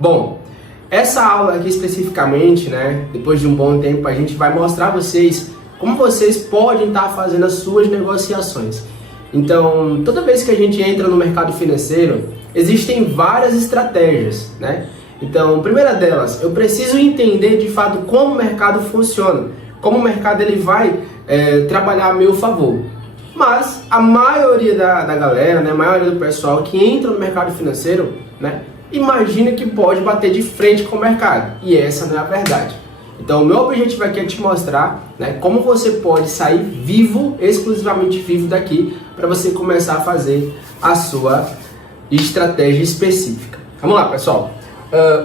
Bom, essa aula aqui especificamente, né, depois de um bom tempo, a gente vai mostrar a vocês como vocês podem estar fazendo as suas negociações. Então, toda vez que a gente entra no mercado financeiro, existem várias estratégias, né? Então, a primeira delas, eu preciso entender de fato como o mercado funciona, como o mercado ele vai trabalhar a meu favor. Mas a maioria da galera, né, a maioria do pessoal que entra no mercado financeiro, né, imagina que pode bater de frente com o mercado, e essa não é a verdade. Então, o meu objetivo aqui é te mostrar, né, como você pode sair vivo, exclusivamente vivo daqui, para você começar a fazer a sua estratégia específica. Vamos lá, pessoal.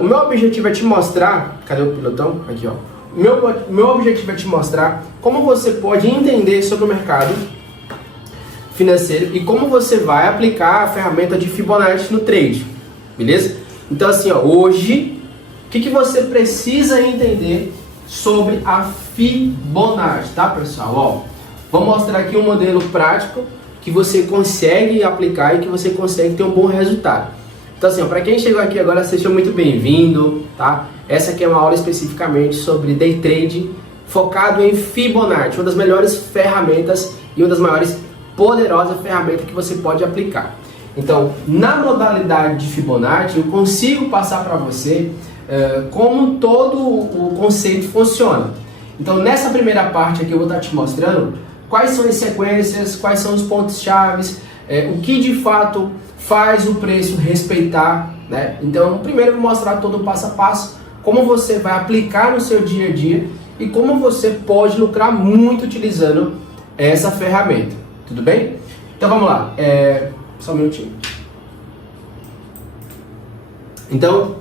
O meu objetivo é te mostrar... Cadê o pilotão? Aqui, ó. Meu objetivo é te mostrar como você pode entender sobre o mercado financeiro e como você vai aplicar a ferramenta de Fibonacci no trade, beleza? Então, assim, ó, hoje, o que você precisa entender sobre a Fibonacci, tá, pessoal? Ó, vou mostrar aqui um modelo prático que você consegue aplicar e que você consegue ter um bom resultado. Então, assim, para quem chegou aqui agora, seja muito bem-vindo, tá? Essa aqui é uma aula especificamente sobre day trade focado em Fibonacci, uma das melhores ferramentas e uma das maiores poderosas ferramentas que você pode aplicar. Então, na modalidade de Fibonacci, eu consigo passar para você como todo o conceito funciona. Então, nessa primeira parte aqui eu vou estar te mostrando quais são as sequências, quais são os pontos-chave, o que de fato faz o preço respeitar, né? Então, primeiro eu vou mostrar todo o passo a passo, como você vai aplicar no seu dia a dia e como você pode lucrar muito utilizando essa ferramenta. Tudo bem? Então vamos lá. Só um minutinho. Então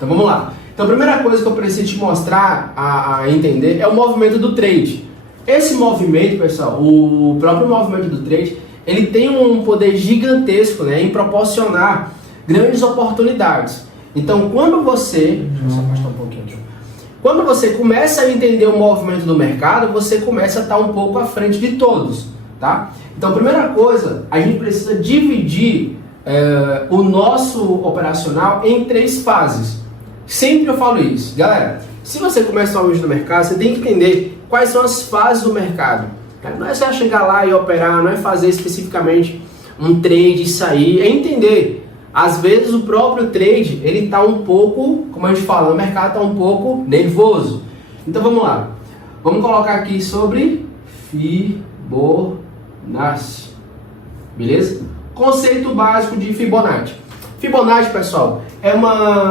vamos lá. Então a primeira coisa que eu preciso te mostrar a entender é o movimento do trade. Esse movimento, pessoal, o próprio movimento do trade, ele tem um poder gigantesco, né, em proporcionar grandes oportunidades. Então, quando você... Deixa eu só afastar um pouquinho aqui. Quando você começa a entender o movimento do mercado, você começa a estar um pouco à frente de todos, tá? Então, a primeira coisa, a gente precisa dividir o nosso operacional em 3 fases. Sempre eu falo isso. Galera, se você começa hoje no mercado, você tem que entender quais são as fases do mercado. Não é só chegar lá e operar, não é fazer especificamente um trade e sair, é entender. Às vezes o próprio trade, ele está um pouco, como a gente fala, o mercado está um pouco nervoso. Então vamos lá. Vamos colocar aqui sobre Fibonacci. Beleza? Conceito básico de Fibonacci. Fibonacci, pessoal,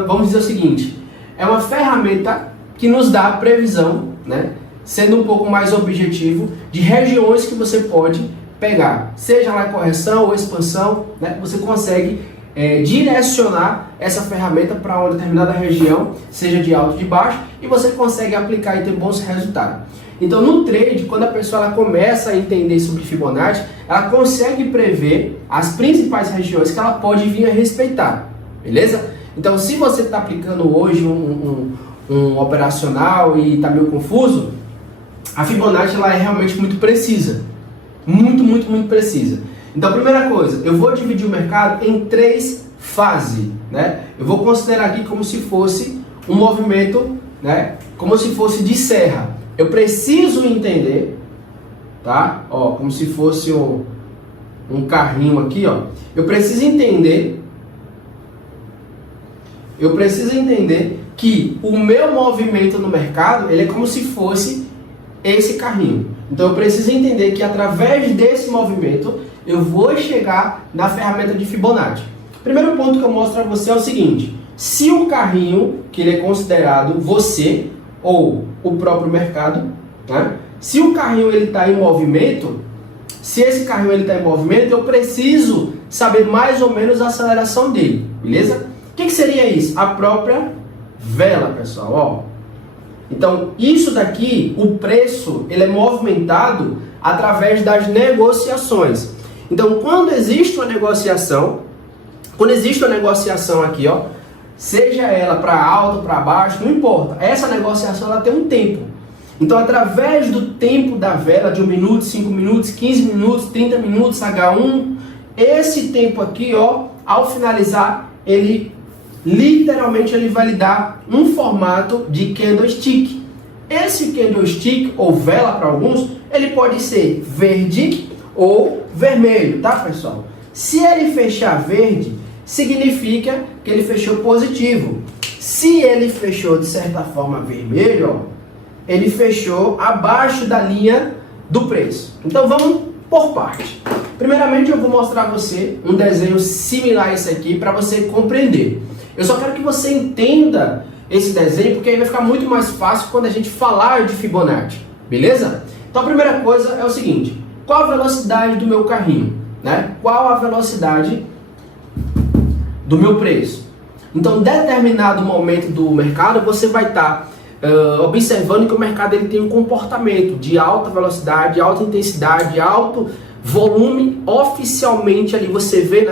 vamos dizer o seguinte, é uma ferramenta que nos dá a previsão, né? Sendo um pouco mais objetivo, de regiões que você pode pegar, seja lá correção ou expansão, né? Você consegue direcionar essa ferramenta para uma determinada região, seja de alto ou de baixo, e você consegue aplicar e ter bons resultados. Então, no trade, quando a pessoa ela começa a entender sobre Fibonacci, ela consegue prever as principais regiões que ela pode vir a respeitar, beleza? Então, se você está aplicando hoje um operacional e está meio confuso, a Fibonacci ela é realmente muito precisa, muito precisa. Então, a primeira coisa, eu vou dividir o mercado em 3 fases, né? Eu vou considerar aqui como se fosse um movimento, né? Como se fosse de serra. Eu preciso entender, tá? Ó, como se fosse um carrinho aqui, ó. Eu preciso entender que o meu movimento no mercado, ele é como se fosse esse carrinho. Então eu preciso entender que através desse movimento eu vou chegar na ferramenta de Fibonacci. O primeiro ponto que eu mostro para você é o seguinte: se o carrinho, que ele é considerado você ou o próprio mercado, né? Se o carrinho ele está em movimento, eu preciso saber mais ou menos a aceleração dele, beleza? O que seria isso? A própria vela, pessoal, ó. Então, isso daqui, o preço, ele é movimentado através das negociações. Então, quando existe uma negociação aqui, ó, seja ela para alto, para baixo, não importa. Essa negociação ela tem um tempo. Então, através do tempo da vela, de 1 minuto, 5 minutos, 15 minutos, 30 minutos, H1, esse tempo aqui, ó, ao finalizar, ele literalmente ele vai lhe dar um formato de candlestick. Esse candlestick, ou vela para alguns, ele pode ser verde ou vermelho, tá, pessoal? Se ele fechar verde, significa que ele fechou positivo. Se ele fechou de certa forma vermelho, ó, ele fechou abaixo da linha do preço. Então vamos por parte. Primeiramente eu vou mostrar a você um desenho similar a esse aqui para você compreender. Eu só quero que você entenda esse desenho, porque aí vai ficar muito mais fácil quando a gente falar de Fibonacci, beleza? Então a primeira coisa é o seguinte: qual a velocidade do meu carrinho, né? Qual a velocidade do meu preço? Então, em determinado momento do mercado, você vai estar observando que o mercado ele tem um comportamento de alta velocidade, alta intensidade, alto volume. Oficialmente ali você vê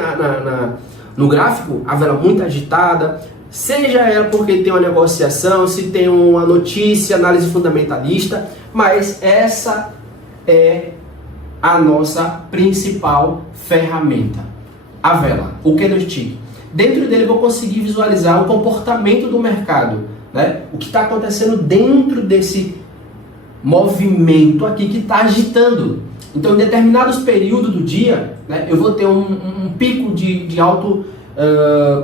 no gráfico a vela muito agitada, seja ela porque tem uma negociação, se tem uma notícia, análise fundamentalista, mas essa é a nossa principal ferramenta, a vela, o candlestick. Dentro dele eu vou conseguir visualizar o comportamento do mercado, né? O que está acontecendo dentro desse movimento aqui que está agitando. Então, em determinados períodos do dia, né, eu vou ter um pico de alto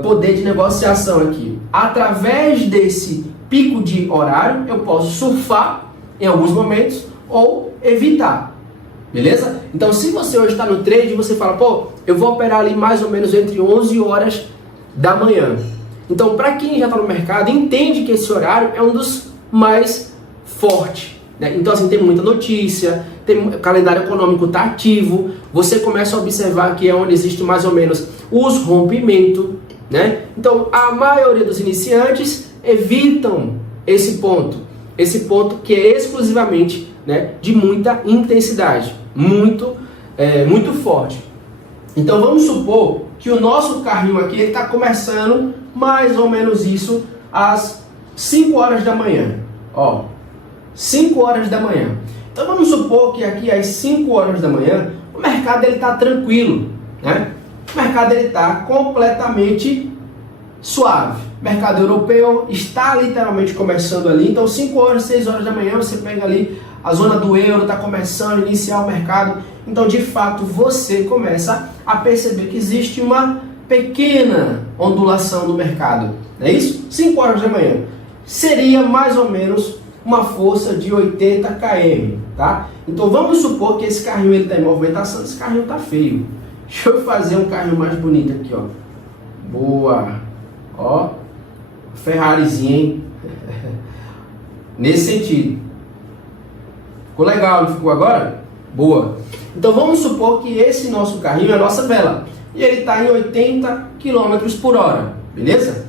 poder de negociação aqui. Através desse pico de horário, eu posso surfar em alguns momentos ou evitar. Beleza? Então, se você hoje está no trade, você fala, pô, eu vou operar ali mais ou menos entre 11 horas da manhã. Então, para quem já está no mercado, entende que esse horário é um dos mais fortes, né? Então, assim, tem muita notícia, o calendário econômico está ativo, você começa a observar que é onde existe mais ou menos os rompimentos, né? Então, a maioria dos iniciantes evitam esse ponto que é exclusivamente, né, de muita intensidade, muito forte. Então, vamos supor que o nosso carrinho aqui está começando mais ou menos isso às 5 horas da manhã. Ó, 5 horas da manhã. Então vamos supor que aqui às 5 horas da manhã o mercado está tranquilo, né? O mercado está completamente suave. O mercado europeu está literalmente começando ali. Então 5 horas, 6 horas da manhã você pega ali a zona do euro, está começando a iniciar o mercado. Então, de fato, você começa a perceber que existe uma pequena ondulação no mercado. Não é isso? 5 horas da manhã. Seria mais ou menos uma força de 80 km, tá? Então, vamos supor que esse carrinho está em movimentação. Esse carrinho está feio. Deixa eu fazer um carrinho mais bonito aqui, ó. Boa. Ó. Ferrarizinha, hein? Nesse sentido. Ficou legal, não ficou agora? Boa. Então vamos supor que esse nosso carrinho é a nossa vela. E ele está em 80 km por hora. Beleza?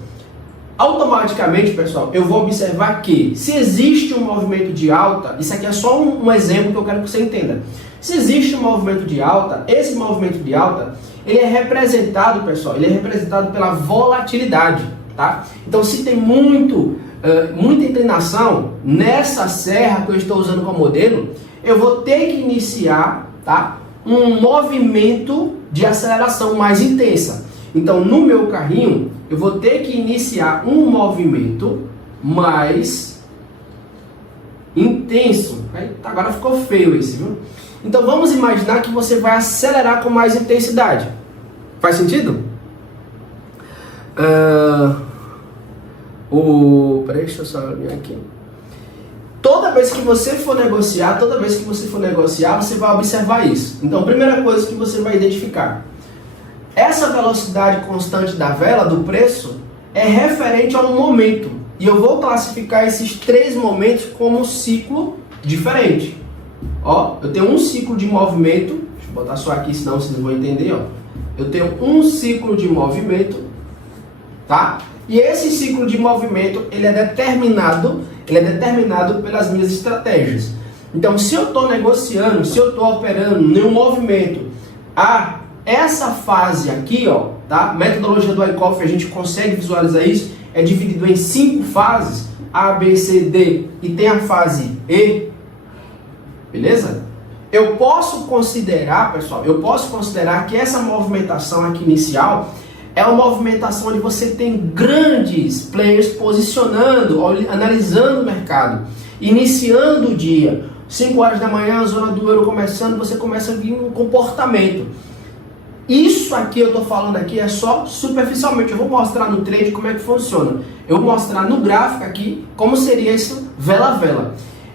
Automaticamente, pessoal, eu vou observar que se existe um movimento de alta, isso aqui é só um exemplo que eu quero que você entenda. Se existe um movimento de alta, esse movimento de alta, ele é representado, pessoal, ele é representado pela volatilidade, tá? Então, se tem muita inclinação nessa serra que eu estou usando como modelo, eu vou ter que iniciar, tá, um movimento de aceleração mais intensa. Então, no meu carrinho, eu vou ter que iniciar um movimento mais intenso. Agora ficou feio esse, viu? Então, vamos imaginar que você vai acelerar com mais intensidade. Faz sentido? Peraí, deixa eu só olhar aqui. Toda vez que você for negociar, você vai observar isso. Então, a primeira coisa que você vai identificar: essa velocidade constante da vela, do preço, é referente a um momento. E eu vou classificar esses 3 momentos como um ciclo diferente. Ó, eu tenho um ciclo de movimento. Deixa eu botar só aqui, senão vocês não vão entender, ó. Eu tenho um ciclo de movimento, tá? E esse ciclo de movimento, ele é determinado pelas minhas estratégias. Então, se eu estou negociando, se eu estou operando em um movimento, essa fase aqui, ó, tá? Metodologia do Wyckoff, a gente consegue visualizar isso, é dividido em 5 fases, A, B, C, D, e tem a fase E, beleza? Eu posso considerar, pessoal, que essa movimentação aqui inicial, É uma movimentação onde você tem grandes players posicionando, analisando o mercado, iniciando o dia. 5 horas da manhã, a zona do euro começando, você começa a vir um comportamento. Isso aqui eu estou falando aqui é só superficialmente. Eu vou mostrar no trade como é que funciona. Eu vou mostrar no gráfico aqui como seria isso vela a vela.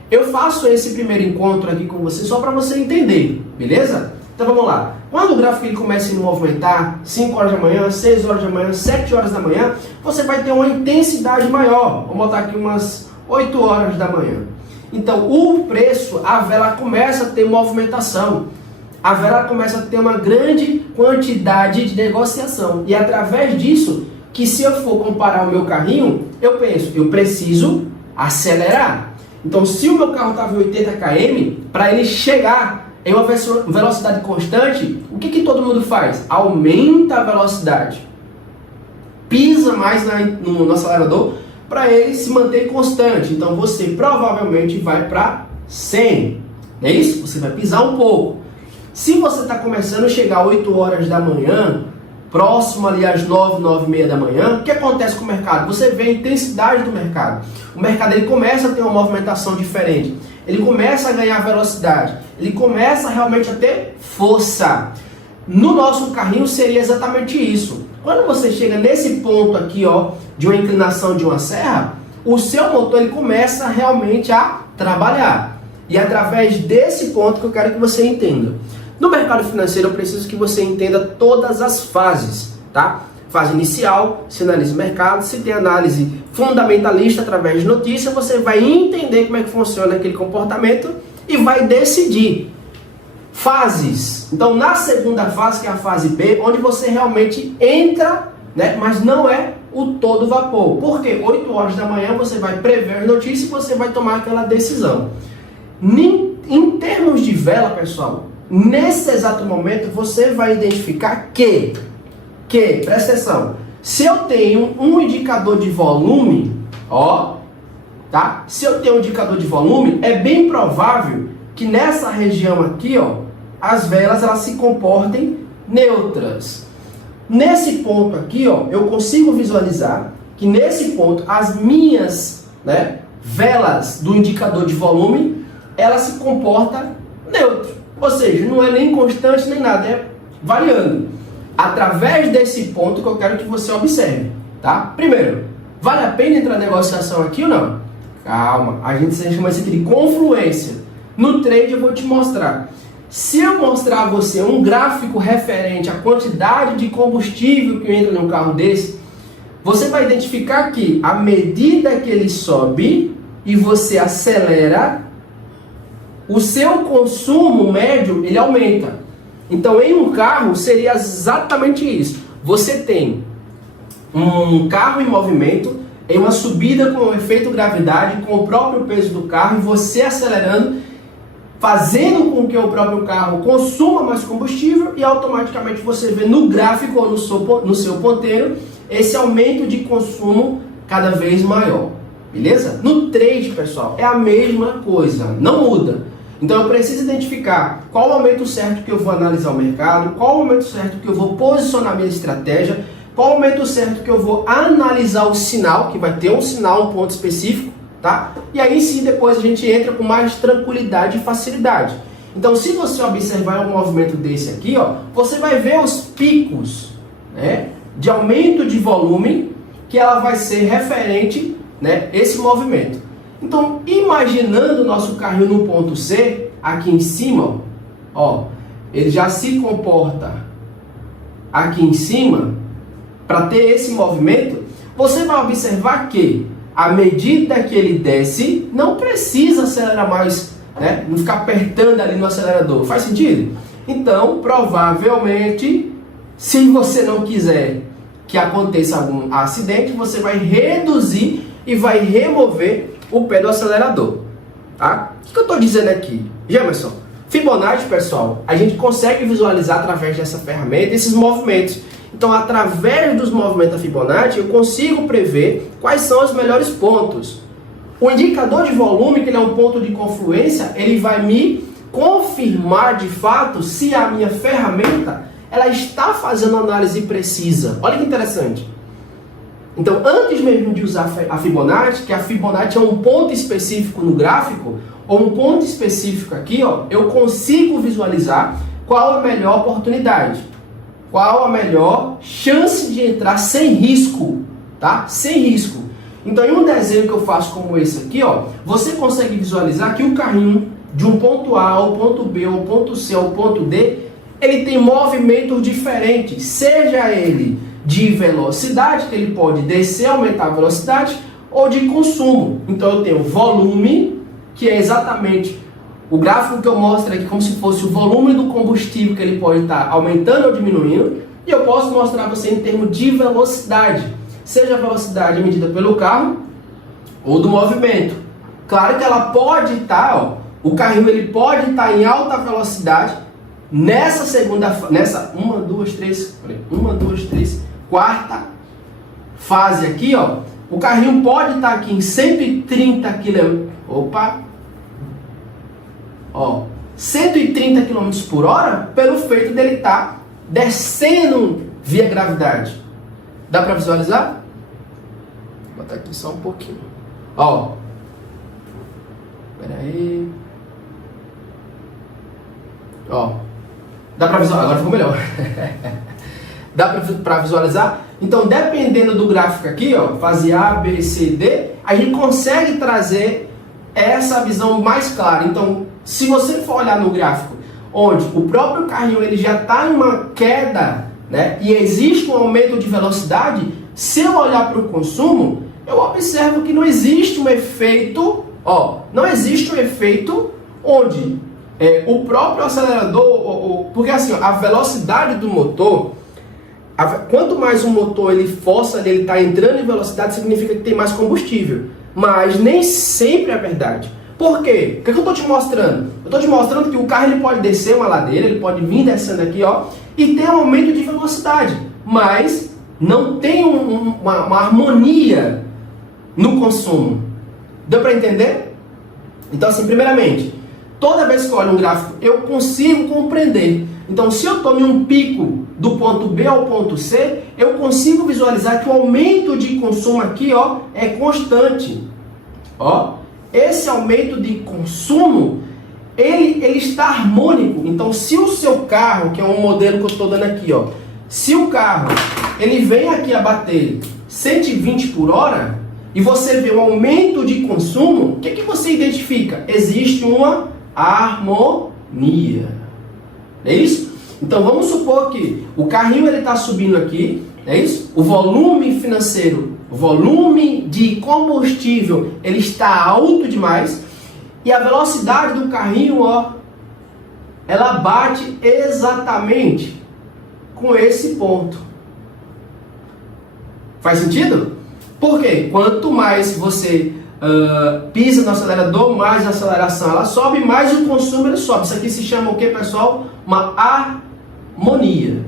Eu faço esse primeiro encontro aqui com você só para você entender, beleza? Então vamos lá. Quando o gráfico ele começa a se movimentar, 5 horas da manhã, 6 horas da manhã, 7 horas da manhã, você vai ter uma intensidade maior. Vou botar aqui umas 8 horas da manhã. Então o preço, a vela começa a ter movimentação. A vela começa a ter uma grande quantidade de negociação. E através disso, que se eu for comparar o meu carrinho, eu penso, eu preciso acelerar. Então se o meu carro estava em 80 km, para ele chegar em uma velocidade constante, o que todo mundo faz? Aumenta a velocidade. Pisa mais no acelerador para ele se manter constante. Então você provavelmente vai para 100. Não é isso? Você vai pisar um pouco. Se você está começando a chegar às 8 horas da manhã, próximo ali às 9, 9 e meia da manhã, o que acontece com o mercado? Você vê a intensidade do mercado. O mercado ele começa a ter uma movimentação diferente. Ele começa a ganhar velocidade. Ele começa realmente a ter força. No nosso carrinho seria exatamente isso. Quando você chega nesse ponto aqui, ó, de uma inclinação de uma serra, o seu motor ele começa realmente a trabalhar. E é através desse ponto que eu quero que você entenda. No mercado financeiro eu preciso que você entenda todas as fases, tá? Fase inicial, se analisa o mercado, se tem análise fundamentalista através de notícia, você vai entender como é que funciona aquele comportamento e vai decidir. Fases. Então na segunda fase, que é a fase B, onde você realmente entra, né? Mas não é o todo vapor. Porque 8 horas da manhã você vai prever as notícias e você vai tomar aquela decisão. Em termos de vela, pessoal, nesse exato momento você vai identificar que presta atenção, se eu tenho um indicador de volume, ó, tá? Se eu tenho um indicador de volume, é bem provável que nessa região aqui, ó, as velas elas se comportem neutras. Nesse ponto aqui, ó, eu consigo visualizar que nesse ponto as minhas, né, velas do indicador de volume ela se comporta neutro, ou seja, não é nem constante nem nada, é variando. Através desse ponto que eu quero que você observe, tá? Primeiro, vale a pena entrar na negociação aqui ou não? Calma, a gente chama isso aqui de confluência. No trade eu vou te mostrar. Se eu mostrar a você um gráfico referente à quantidade de combustível que entra num carro desse, você vai identificar que à medida que ele sobe e você acelera, o seu consumo médio ele aumenta. Então em um carro seria exatamente isso. Você tem um carro em movimento, em uma subida com o efeito gravidade, com o próprio peso do carro, e você acelerando, fazendo com que o próprio carro consuma mais combustível, e automaticamente você vê no gráfico ou no seu ponteiro esse aumento de consumo cada vez maior. Beleza? No trade, pessoal, é a mesma coisa, não muda. Então eu preciso identificar qual o momento certo que eu vou analisar o mercado, qual o momento certo que eu vou posicionar minha estratégia, qual o momento certo que eu vou analisar o sinal, que vai ter um sinal, um ponto específico, tá? E aí sim depois a gente entra com mais tranquilidade e facilidade. Então se você observar um movimento desse aqui, ó, você vai ver os picos, né, de aumento de volume, que ela vai ser referente, né, esse movimento. Então, imaginando o nosso carrinho no ponto C, aqui em cima, ó, ele já se comporta aqui em cima, para ter esse movimento, você vai observar que, à medida que ele desce, não precisa acelerar mais, né? Não ficar apertando ali no acelerador. Faz sentido? Então, provavelmente, se você não quiser que aconteça algum acidente, você vai reduzir e vai remover o pé do acelerador, tá? O que eu estou dizendo aqui? Jamerson, Fibonacci, pessoal, a gente consegue visualizar através dessa ferramenta esses movimentos. Então, através dos movimentos da Fibonacci, eu consigo prever quais são os melhores pontos. O indicador de volume, que ele é um ponto de confluência, ele vai me confirmar de fato se a minha ferramenta ela está fazendo análise precisa. Olha que interessante. Então, antes mesmo de usar a Fibonacci, que a Fibonacci é um ponto específico no gráfico, ou um ponto específico aqui, ó, eu consigo visualizar qual a melhor oportunidade, qual a melhor chance de entrar sem risco, tá? Sem risco. Então, em um desenho que eu faço como esse aqui, ó, você consegue visualizar que o carrinho de um ponto A ao ponto B, ao ponto C, ao ponto D, ele tem movimentos diferentes, seja ele de velocidade, que ele pode descer, aumentar a velocidade, ou de consumo. Então, eu tenho volume, que é exatamente o gráfico que eu mostro aqui, como se fosse o volume do combustível que ele pode estar aumentando ou diminuindo, e eu posso mostrar para você em termos de velocidade, seja a velocidade medida pelo carro ou do movimento. Claro que ela pode estar, ó, o carrinho ele pode estar em alta velocidade nessa quarta fase aqui, ó. O carrinho pode estar aqui em 130 km. Opa! Ó, 130 km por hora pelo feito dele estar descendo via gravidade. Dá para visualizar? Vou botar aqui só um pouquinho. Ó. Espera aí. Ó. Dá para visualizar? Agora ficou melhor. Dá para visualizar? Então, dependendo do gráfico aqui, ó, fase A, B, C, D, a gente consegue trazer essa visão mais clara. Então, se você for olhar no gráfico, onde o próprio carrinho ele já está em uma queda, né, e existe um aumento de velocidade, se eu olhar para o consumo, eu observo que não existe um efeito, ó, não existe um efeito onde o próprio acelerador, porque assim, ó, a velocidade do motor, quanto mais o motor ele força, ele está entrando em velocidade, significa que tem mais combustível. Mas nem sempre é verdade. Por quê? O que eu estou te mostrando? Eu estou te mostrando que o carro ele pode descer uma ladeira, ele pode vir descendo aqui, ó, e ter um aumento de velocidade, mas não tem uma harmonia no consumo. Deu para entender? Então, assim, primeiramente, toda vez que eu olho um gráfico, eu consigo compreender. Então, se eu estou em um pico do ponto B ao ponto C, eu consigo visualizar que o aumento de consumo aqui, ó, é constante. Ó, esse aumento de consumo, ele está harmônico. Então, se o seu carro, que é um modelo que eu estou dando aqui, ó, se o carro ele vem aqui a bater 120 por hora e você vê um aumento de consumo, o que que você identifica? Existe uma harmonia. É isso? Então vamos supor que o carrinho ele está subindo aqui, é isso? O volume financeiro, o volume de combustível, ele está alto demais e a velocidade do carrinho, ó, ela bate exatamente com esse ponto. Faz sentido? Por quê? Quanto mais você pisa no acelerador, mais a aceleração ela sobe, mais o consumo ele sobe. Isso aqui se chama o que, pessoal? Uma harmonia.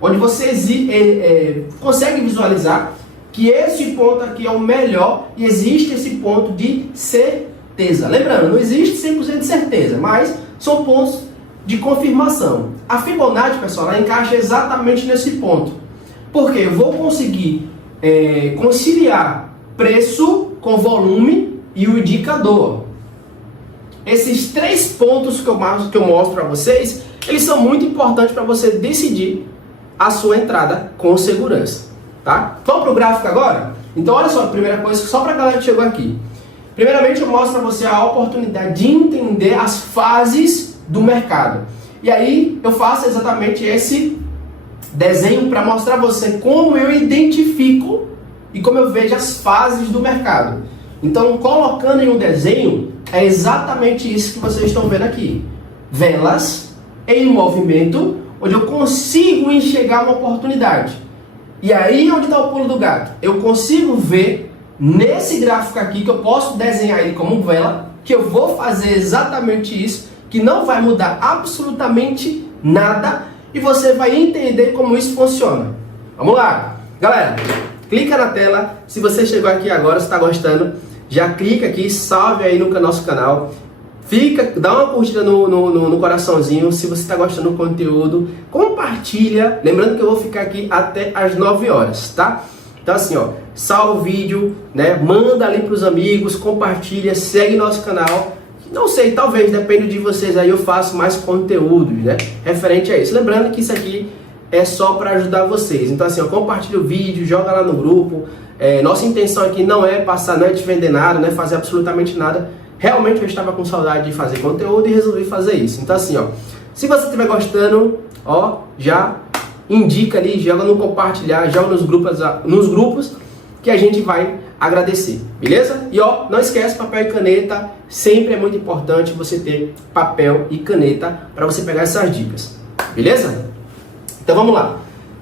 Onde você consegue visualizar que esse ponto aqui é o melhor e existe esse ponto de certeza. Lembrando, não existe 100% de certeza, mas são pontos de confirmação. A Fibonacci, pessoal, ela encaixa exatamente nesse ponto. Porque eu vou conseguir conciliar preço com volume e o indicador. Esses três pontos que eu mostro para vocês, eles são muito importantes para você decidir a sua entrada com segurança, tá? Vamos para o gráfico agora? Então olha só, a primeira coisa, só para a galera que chegou aqui. Primeiramente eu mostro para você a oportunidade de entender as fases do mercado. E aí eu faço exatamente esse desenho para mostrar a você como eu identifico e como eu vejo as fases do mercado. Então, colocando em um desenho, é exatamente isso que vocês estão vendo aqui. Velas em movimento, onde eu consigo enxergar uma oportunidade. E aí onde está o pulo do gato? Eu consigo ver nesse gráfico aqui, que eu posso desenhar ele como vela, que eu vou fazer exatamente isso, que não vai mudar absolutamente nada, e você vai entender como isso funciona. Vamos lá, galera. Clica na tela, se você chegou aqui agora, se está gostando, já clica aqui, salve aí no nosso canal, dá uma curtida no coraçãozinho se você está gostando do conteúdo, compartilha, lembrando que eu vou ficar aqui até as 9 horas, tá? Então assim, ó, salva o vídeo, né? Manda ali para os amigos, compartilha, segue nosso canal. Não sei, talvez, depende de vocês aí, eu faço mais conteúdos, né, referente a isso. Lembrando que isso aqui é só para ajudar vocês. Então assim, ó, compartilha o vídeo, joga lá no grupo. Nossa intenção aqui não é passar, não é te vender nada, não é fazer absolutamente nada. Realmente eu estava com saudade de fazer conteúdo e resolvi fazer isso. Então assim, ó, se você estiver gostando, ó, já indica ali, joga no compartilhar, joga nos grupos que a gente vai agradecer, beleza? E ó, não esquece, papel e caneta, sempre é muito importante você ter papel e caneta para você pegar essas dicas, beleza? Então vamos lá.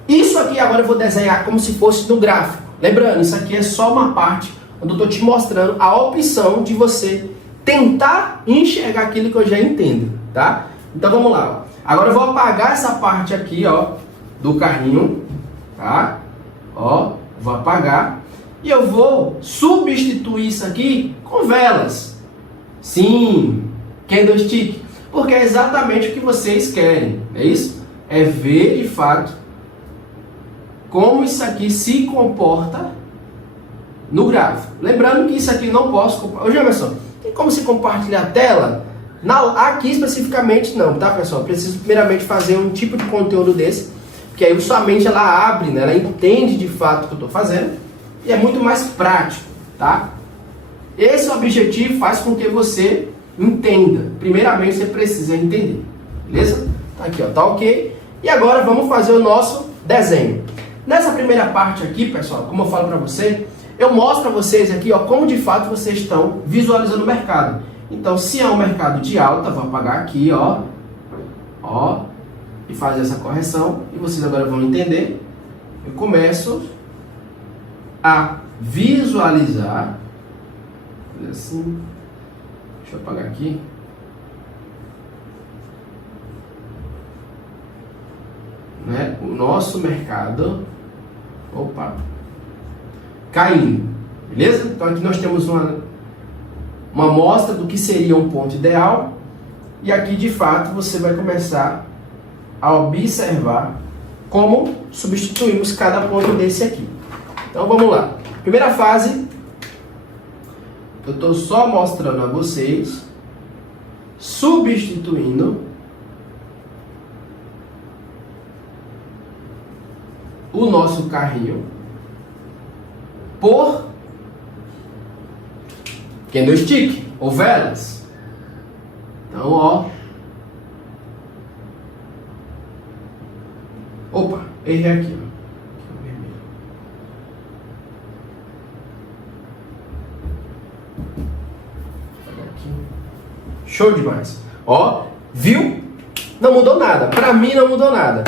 Isso aqui agora eu vou desenhar como se fosse no gráfico. Lembrando, isso aqui é só uma parte onde eu estou te mostrando a opção de você tentar enxergar aquilo que eu já entendo, tá? Então vamos lá. Ó. Agora eu vou apagar essa parte aqui, ó, do carrinho, tá? Ó, vou apagar. E eu vou substituir isso aqui com velas. Sim, candlestick. Porque é exatamente o que vocês querem. É isso? É ver de fato como isso aqui se comporta no gráfico. Lembrando que isso aqui não posso... Ô, Jamerson, tem como se compartilhar a tela? Aqui especificamente não, tá, pessoal? Preciso primeiramente fazer um tipo de conteúdo desse. Que aí sua mente ela abre, né? Ela entende de fato o que eu estou fazendo. E é muito mais prático, tá? Esse objetivo faz com que você entenda. Primeiramente, você precisa entender, beleza? Tá aqui, ó, tá ok? E agora vamos fazer o nosso desenho. Nessa primeira parte aqui, pessoal, como eu falo para você, eu mostro a vocês aqui, ó, como de fato vocês estão visualizando o mercado. Então, se é um mercado de alta, vou apagar aqui, ó, e fazer essa correção. E vocês agora vão entender. Eu começo a visualizar, assim, deixa eu apagar aqui, né, o nosso mercado, caindo, beleza? Então aqui nós temos uma amostra do que seria um ponto ideal, e aqui de fato você vai começar a observar como substituímos cada ponto desse aqui. Então vamos lá. Primeira fase, eu estou só mostrando a vocês, substituindo o nosso carrinho por candlestick ou velas. Então, ó. Opa, errei aqui, ó. Show demais. Ó, viu? Não mudou nada. Pra mim não mudou nada.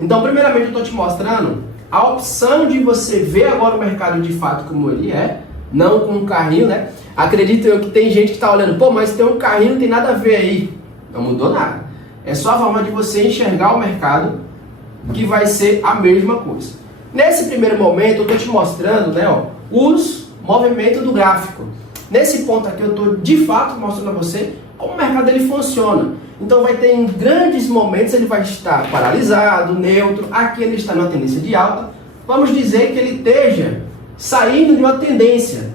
Então, primeiramente, eu tô te mostrando a opção de você ver agora o mercado de fato como ele é, não com um carrinho, né? Acredito eu que tem gente que tá olhando, pô, mas tem um carrinho, não tem nada a ver aí. Não mudou nada. É só a forma de você enxergar o mercado que vai ser a mesma coisa. Nesse primeiro momento, eu tô te mostrando, né, ó, os movimentos do gráfico. Nesse ponto aqui, eu tô de fato mostrando a você como o mercado ele funciona. Então vai ter em grandes momentos, ele vai estar paralisado, neutro, aqui ele está numa tendência de alta. Vamos dizer que ele esteja saindo de uma tendência,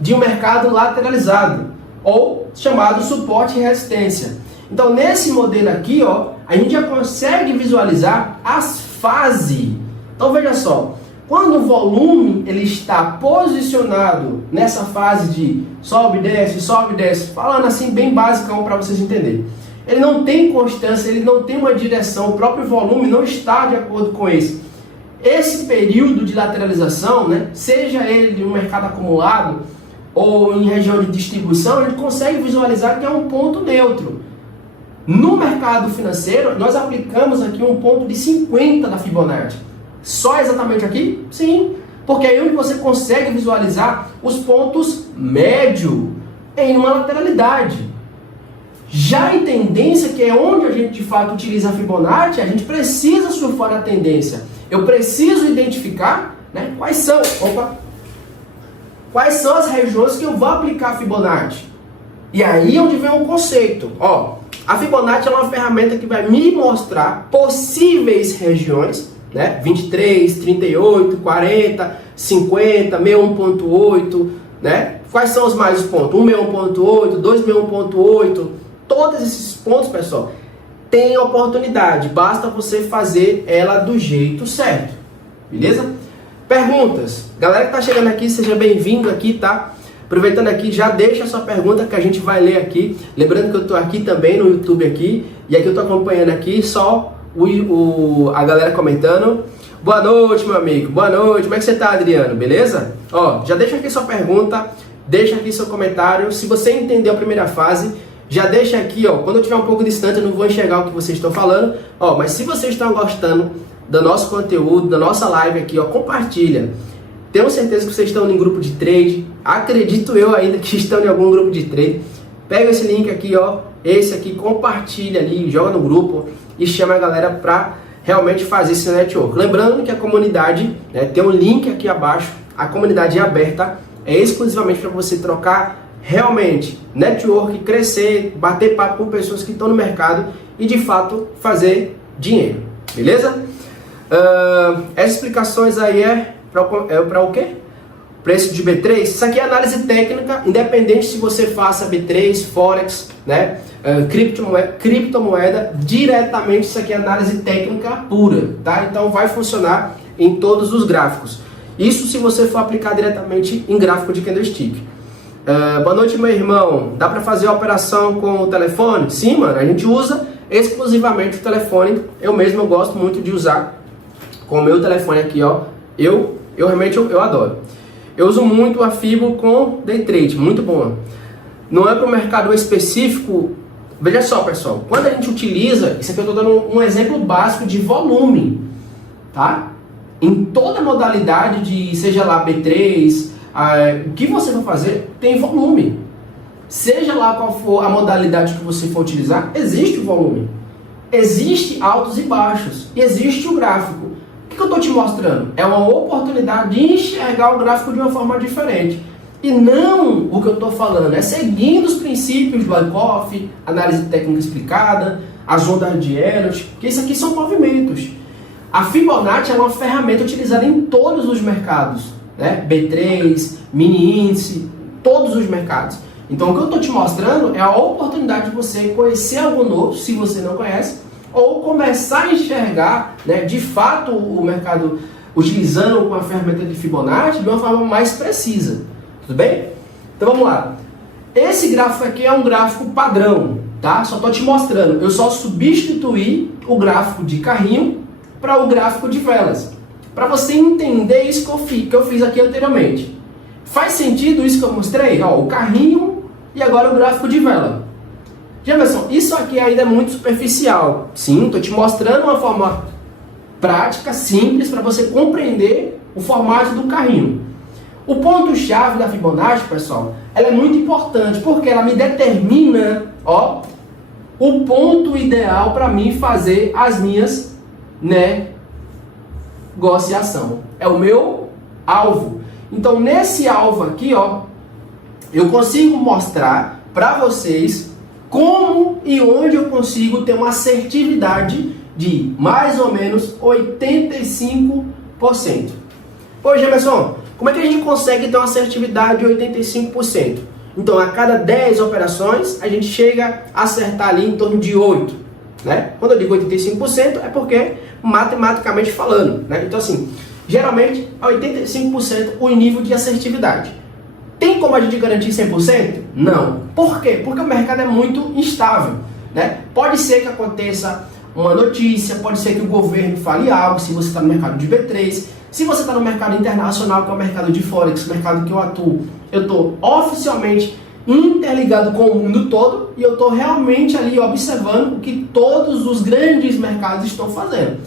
de um mercado lateralizado, ou chamado suporte e resistência. Então nesse modelo aqui, ó, a gente já consegue visualizar as fases. Então veja só, quando o volume ele está posicionado nessa fase de sobe, desce, falando assim bem basicão para vocês entenderem. Ele não tem constância, ele não tem uma direção, o próprio volume não está de acordo com esse. Esse período de lateralização, né, seja ele de um mercado acumulado ou em região de distribuição, ele consegue visualizar que é um ponto neutro. No mercado financeiro, nós aplicamos aqui um ponto de 50 da Fibonacci. Só exatamente aqui? Sim, porque é aí onde você consegue visualizar os pontos médios em uma lateralidade. Já em tendência, que é onde a gente de fato utiliza a Fibonacci, a gente precisa surfar na tendência. Eu preciso identificar, né, quais são as regiões que eu vou aplicar a Fibonacci. E aí é onde vem o conceito. Ó, a Fibonacci é uma ferramenta que vai me mostrar possíveis regiões, né? 23, 38, 40, 50, 61.8, né? Quais são os mais os pontos? 161.8, 261.8, todos esses pontos, pessoal, tem oportunidade, basta você fazer ela do jeito certo, beleza? Perguntas. Galera que tá chegando aqui, seja bem-vindo aqui, tá? Aproveitando aqui, já deixa a sua pergunta que a gente vai ler aqui. Lembrando que eu tô aqui também no YouTube aqui, e aqui eu tô acompanhando aqui só a galera comentando. Boa noite, meu amigo. Boa noite. Como é que você tá, Adriano? Beleza? Ó, já deixa aqui sua pergunta, deixa aqui seu comentário. Se você entendeu a primeira fase, já deixa aqui, ó. Quando eu estiver um pouco distante, eu não vou enxergar o que vocês estão falando. Ó, mas se vocês estão gostando do nosso conteúdo, da nossa live aqui, ó, compartilha. Tenho certeza que vocês estão em grupo de trade. Acredito eu ainda que estão em algum grupo de trade. Pega esse link aqui, ó, esse aqui, compartilha ali, joga no grupo e chama a galera para realmente fazer esse network. Lembrando que a comunidade, né, tem um link aqui abaixo. A comunidade é aberta, é exclusivamente para você trocar realmente network, crescer, bater papo com pessoas que estão no mercado e de fato fazer dinheiro, beleza? Essas explicações aí é para o quê? Preço de B3. Isso aqui é análise técnica, independente se você faça B3, Forex, né? Criptomoeda, diretamente isso aqui é análise técnica pura, tá? Então vai funcionar em todos os gráficos. Isso se você for aplicar diretamente em gráfico de candlestick. Boa noite, meu irmão. Dá para fazer a operação com o telefone? Sim, mano. A gente usa exclusivamente o telefone. Eu mesmo gosto muito de usar com o meu telefone aqui, ó. Eu realmente adoro. Eu uso muito a Fibo com Day Trade, muito bom. Não é para o mercado específico. Veja só, pessoal. Quando a gente utiliza, isso aqui eu estou dando um exemplo básico de volume, tá? Em toda modalidade de, seja lá B3, o que você for fazer, tem volume. Seja lá qual for a modalidade que você for utilizar, existe o volume. Existe altos e baixos. E existe o gráfico. O que eu estou te mostrando? É uma oportunidade de enxergar o gráfico de uma forma diferente. E não o que eu estou falando, é seguindo os princípios do Wyckoff, análise técnica explicada, as ondas de Elliott, que isso aqui são movimentos. A Fibonacci é uma ferramenta utilizada em todos os mercados, né? B3, mini índice, todos os mercados. Então o que eu estou te mostrando é a oportunidade de você conhecer algo novo, se você não conhece, ou começar a enxergar, né, de fato o mercado utilizando a ferramenta de Fibonacci de uma forma mais precisa. Tudo bem? Então vamos lá. Esse gráfico aqui é um gráfico padrão, tá? Só estou te mostrando. Eu só substituí o gráfico de carrinho para o gráfico de velas. Para você entender isso que eu fiz aqui anteriormente. Faz sentido isso que eu mostrei? Ó, o carrinho e agora o gráfico de vela. Jamerson, isso aqui ainda é muito superficial. Sim, estou te mostrando uma forma prática, simples, para você compreender o formato do carrinho. O ponto-chave da Fibonacci, pessoal, ela é muito importante, porque ela me determina, ó, o ponto ideal para mim fazer as minhas negociação. É o meu alvo. Então, nesse alvo aqui, ó, eu consigo mostrar para vocês como e onde eu consigo ter uma assertividade de mais ou menos 85%. Pô, Jamerson, como é que a gente consegue ter uma assertividade de 85%? Então, a cada 10 operações, a gente chega a acertar ali em torno de 8%. Né? Quando eu digo 85%, é porque, matematicamente falando, né? Então, assim, geralmente, é 85% o nível de assertividade. Tem como a gente garantir 100%? Não. Por quê? Porque o mercado é muito instável, né? Pode ser que aconteça uma notícia, pode ser que o governo fale algo, se você está no mercado de B3, se você está no mercado internacional, que é o mercado de Forex, o mercado que eu atuo, eu estou oficialmente interligado com o mundo todo e eu estou realmente ali observando o que todos os grandes mercados estão fazendo.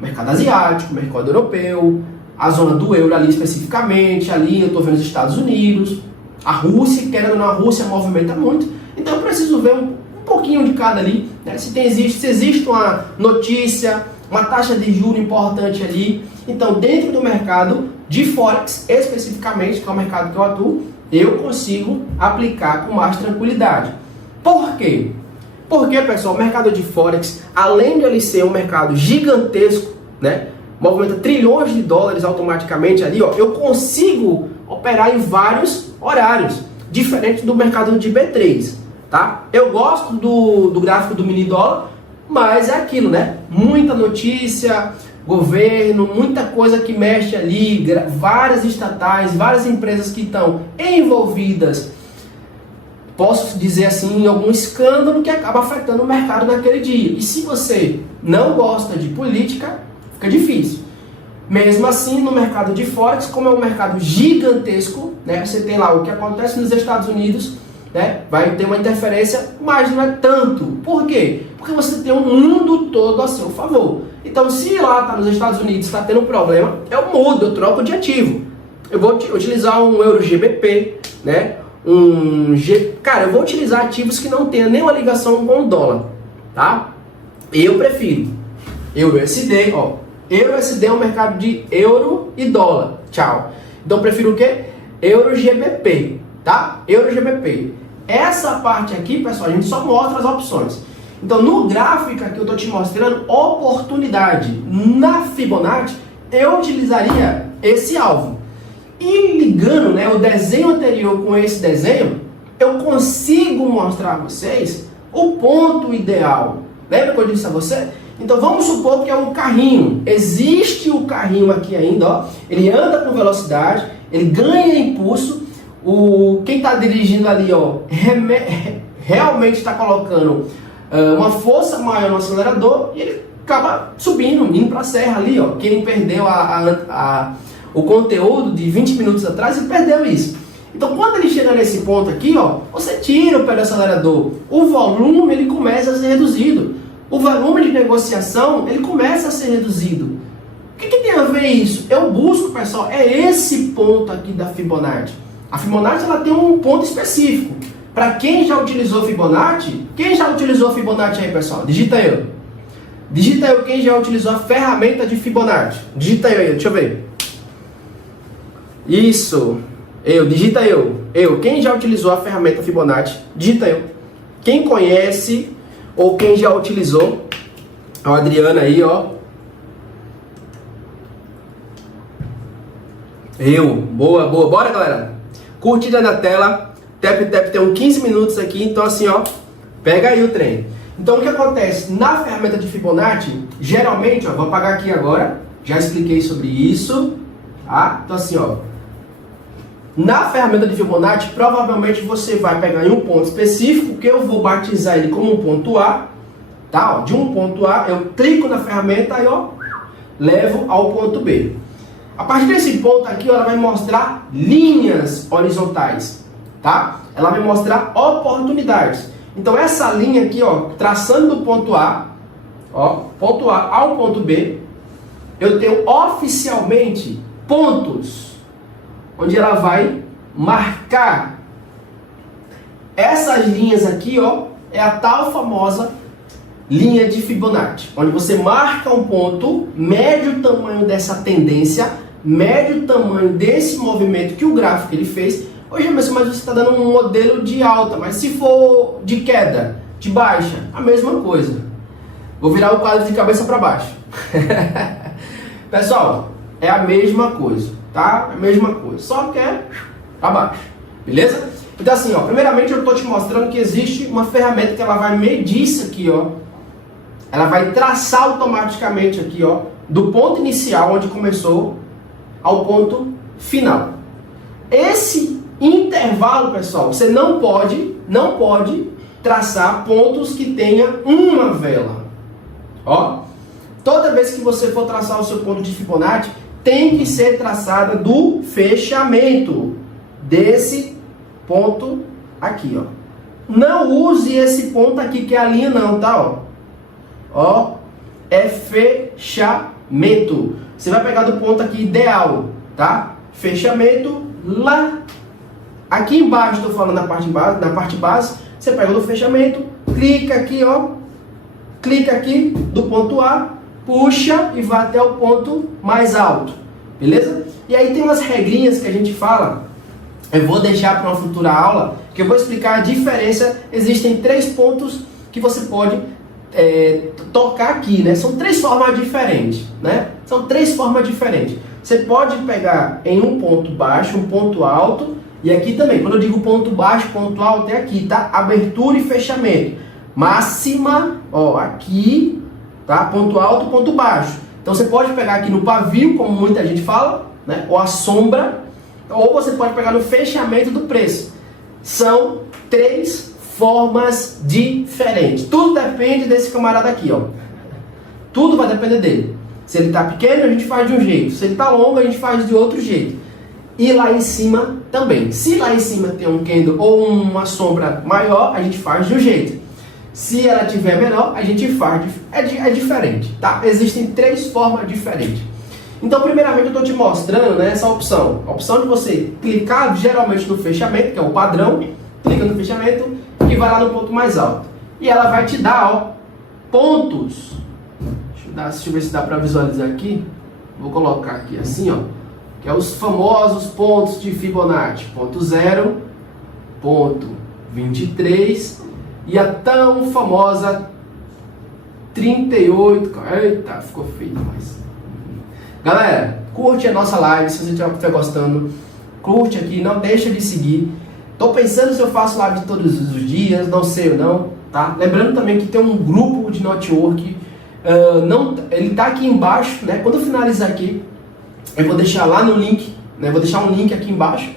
Mercado asiático, mercado europeu, a zona do euro ali especificamente, ali eu estou vendo os Estados Unidos, a Rússia, querendo ou não, a Rússia movimenta muito, então eu preciso ver um pouquinho de cada ali, né? Se existe uma notícia, uma taxa de juros importante ali. Então, dentro do mercado de Forex, especificamente, que é o mercado que eu atuo, eu consigo aplicar com mais tranquilidade. Por quê? Porque, pessoal, o mercado de Forex, além de ele ser um mercado gigantesco, né, movimenta trilhões de dólares automaticamente ali, ó, eu consigo operar em vários horários, diferente do mercado de B3, tá? Eu gosto do gráfico do mini dólar, mas é aquilo, né? Muita notícia, governo, muita coisa que mexe ali, várias estatais, várias empresas que estão envolvidas, posso dizer assim, em algum escândalo que acaba afetando o mercado naquele dia. E se você não gosta de política, fica difícil. Mesmo assim, no mercado de Forex, como é um mercado gigantesco, né, você tem lá o que acontece nos Estados Unidos, né, vai ter uma interferência, mas não é tanto. Por quê? Porque você tem o mundo todo a seu favor. Então, se lá está nos Estados Unidos, está tendo um problema, eu mudo, eu troco de ativo. Eu vou utilizar um Euro GBP, né, Cara, eu vou utilizar ativos que não tenham nenhuma ligação com o dólar, tá? Eu prefiro EURUSD, ó. EURUSD é um mercado de euro e dólar. Tchau. Então eu prefiro o quê? Euro GBP, tá? Euro GBP. Essa parte aqui, pessoal, a gente só mostra as opções. Então no gráfico aqui eu tô te mostrando oportunidade. Na Fibonacci eu utilizaria esse alvo. E ligando, né, o desenho anterior com esse desenho, eu consigo mostrar a vocês o ponto ideal. Lembra que eu disse a você? Então vamos supor que é um carrinho. Existe o carrinho aqui ainda, ó. Ele anda com velocidade, ele ganha impulso. Quem está dirigindo ali, ó, realmente está colocando uma força maior no acelerador e ele acaba subindo, indo para a serra ali, ó. Quem perdeu o conteúdo de 20 minutos atrás e perdeu isso. Então quando ele chega nesse ponto aqui, ó, você tira o pé do acelerador, o volume ele começa a ser reduzido. O volume de negociação, ele começa a ser reduzido. O que tem a ver isso? Eu busco, pessoal, é esse ponto aqui da Fibonacci. A Fibonacci, ela tem um ponto específico. Para quem já utilizou Fibonacci, quem já utilizou Fibonacci aí, pessoal? Digita eu. Digita eu quem já utilizou a ferramenta de Fibonacci. Digita eu aí, deixa eu ver. Isso. Digita eu. Quem já utilizou a ferramenta Fibonacci? Digita eu. Quem conhece ou quem já utilizou, a Adriana aí, ó. Boa. Bora, galera. Curtida na tela. Tap tem uns 15 minutos aqui. Então, assim, ó. Pega aí o trem. Então, o que acontece? Na ferramenta de Fibonacci, geralmente, ó. Vou apagar aqui agora. Já expliquei sobre isso. Tá? Então, assim, ó. Na ferramenta de Fibonacci, provavelmente você vai pegar em um ponto específico, que eu vou batizar ele como um ponto A, tá? Ó, de um ponto A, eu clico na ferramenta e ó, levo ao ponto B. A partir desse ponto aqui, ó, ela vai mostrar linhas horizontais, tá? Ela vai mostrar oportunidades. Então essa linha aqui, ó, traçando do ponto A, ó, ponto A ao ponto B, eu tenho oficialmente pontos onde ela vai marcar. Essas linhas aqui, ó, é a tal famosa linha de Fibonacci, onde você marca um ponto, mede o tamanho dessa tendência, mede o tamanho desse movimento que o gráfico ele fez. Hoje mesmo, mas você está dando um modelo de alta, mas se for de queda, de baixa, a mesma coisa. Vou virar o quadro de cabeça para baixo. Pessoal, é a mesma coisa, tá? É a mesma coisa, só que é para baixo, beleza? Então assim, ó, primeiramente eu estou te mostrando que existe uma ferramenta que ela vai medir isso aqui, ó. Ela vai traçar automaticamente aqui, ó, do ponto inicial onde começou ao ponto final. Esse intervalo, pessoal, você não pode traçar pontos que tenha uma vela. Ó, toda vez que você for traçar o seu ponto de Fibonacci, tem que ser traçada do fechamento desse ponto aqui, ó. Não use esse ponto aqui que é a linha não, tá, ó, é fechamento. Você vai pegar do ponto aqui ideal, tá? Fechamento lá. Aqui embaixo, estou falando na parte base, você pega do fechamento, clica aqui, ó. Clica aqui do ponto A, puxa e vai até o ponto mais alto, beleza? E aí tem umas regrinhas que a gente fala eu vou deixar para uma futura aula, que eu vou explicar a diferença. Existem 3 pontos que você pode tocar aqui, né? São 3 formas diferentes, né? São 3 formas diferentes. Você pode pegar em um ponto baixo, um ponto alto, e aqui também, quando eu digo ponto baixo, ponto alto, é aqui, tá? Abertura e fechamento. Máxima, ó, aqui, tá? Ponto alto, ponto baixo. Então você pode pegar aqui no pavio, como muita gente fala, né? Ou a sombra, ou você pode pegar no fechamento do preço. São 3 formas diferentes. Tudo depende desse camarada aqui, ó. Tudo vai depender dele. Se ele está pequeno, a gente faz de um jeito. Se ele está longo, a gente faz de outro jeito. E lá em cima também. Se lá em cima tem um candle ou uma sombra maior, a gente faz de um jeito. Se ela tiver menor, a gente faz. É diferente, tá? Existem 3 formas diferentes. Então, primeiramente, eu estou te mostrando, né, essa opção. A opção de você clicar geralmente no fechamento, que é o padrão. Clica no fechamento e vai lá no ponto mais alto. E ela vai te dar, ó, pontos. Deixa eu ver se dá para visualizar aqui. Vou colocar aqui assim, ó, que é os famosos pontos de Fibonacci. Ponto 0, ponto 23 e a tão famosa 38. Eita, ficou feio demais. Galera, curte a nossa live se você estiver gostando. Curte aqui, não deixa de seguir. Tô pensando se eu faço live todos os dias, não sei ou não, tá? Lembrando também que tem um grupo de network. Ele tá aqui embaixo, né? Quando eu finalizar aqui, eu vou deixar lá no link, né? Vou deixar um link aqui embaixo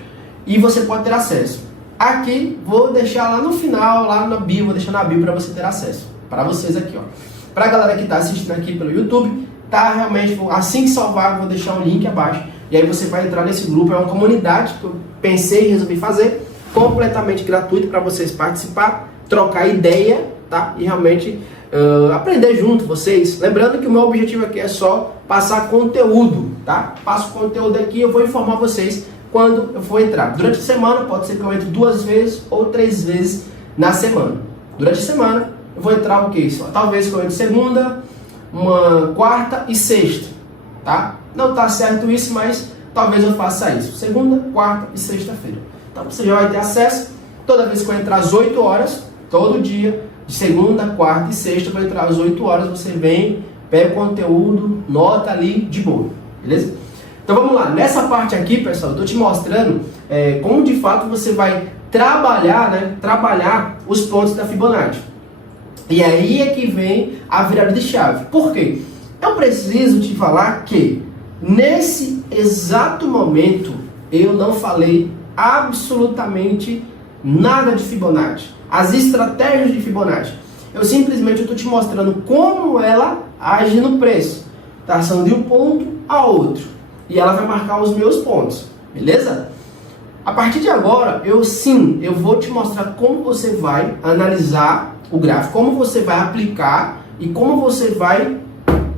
e você pode ter acesso. Aqui, vou deixar lá no final, lá na bio, vou deixar na bio para você ter acesso. Para vocês aqui, ó. Pra galera que tá assistindo aqui pelo YouTube, tá realmente, assim que salvar, eu vou deixar um link abaixo. E aí você vai entrar nesse grupo, é uma comunidade que eu pensei e resolvi fazer, completamente gratuito para vocês participar, trocar ideia, tá? E realmente aprender junto vocês. Lembrando que o meu objetivo aqui é só passar conteúdo, tá? Passo conteúdo aqui, eu vou informar vocês quando eu for entrar. Durante a semana, pode ser que eu entre 2 vezes ou 3 vezes na semana. Durante a semana, eu vou entrar o quê? Talvez eu entre segunda, uma quarta e sexta, tá? Não tá certo isso, mas talvez eu faça isso. Segunda, quarta e sexta-feira. Então você já vai ter acesso. Toda vez que eu entrar às 8 horas, todo dia, de segunda, quarta e sexta, eu vou entrar às 8 horas, você vem, pega o conteúdo, nota ali, de boa, beleza? Então vamos lá, nessa parte aqui, pessoal, eu tô te mostrando como de fato você vai trabalhar, né? Trabalhar os pontos da Fibonacci. E aí é que vem a virada de chave. Por quê? Eu preciso te falar que nesse exato momento eu não falei absolutamente nada de Fibonacci. As estratégias de Fibonacci. Eu simplesmente estou te mostrando como ela age no preço. Tá? São de um ponto a outro. E ela vai marcar os meus pontos. Beleza? A partir de agora, eu vou te mostrar como você vai analisar o gráfico, como você vai aplicar e como você vai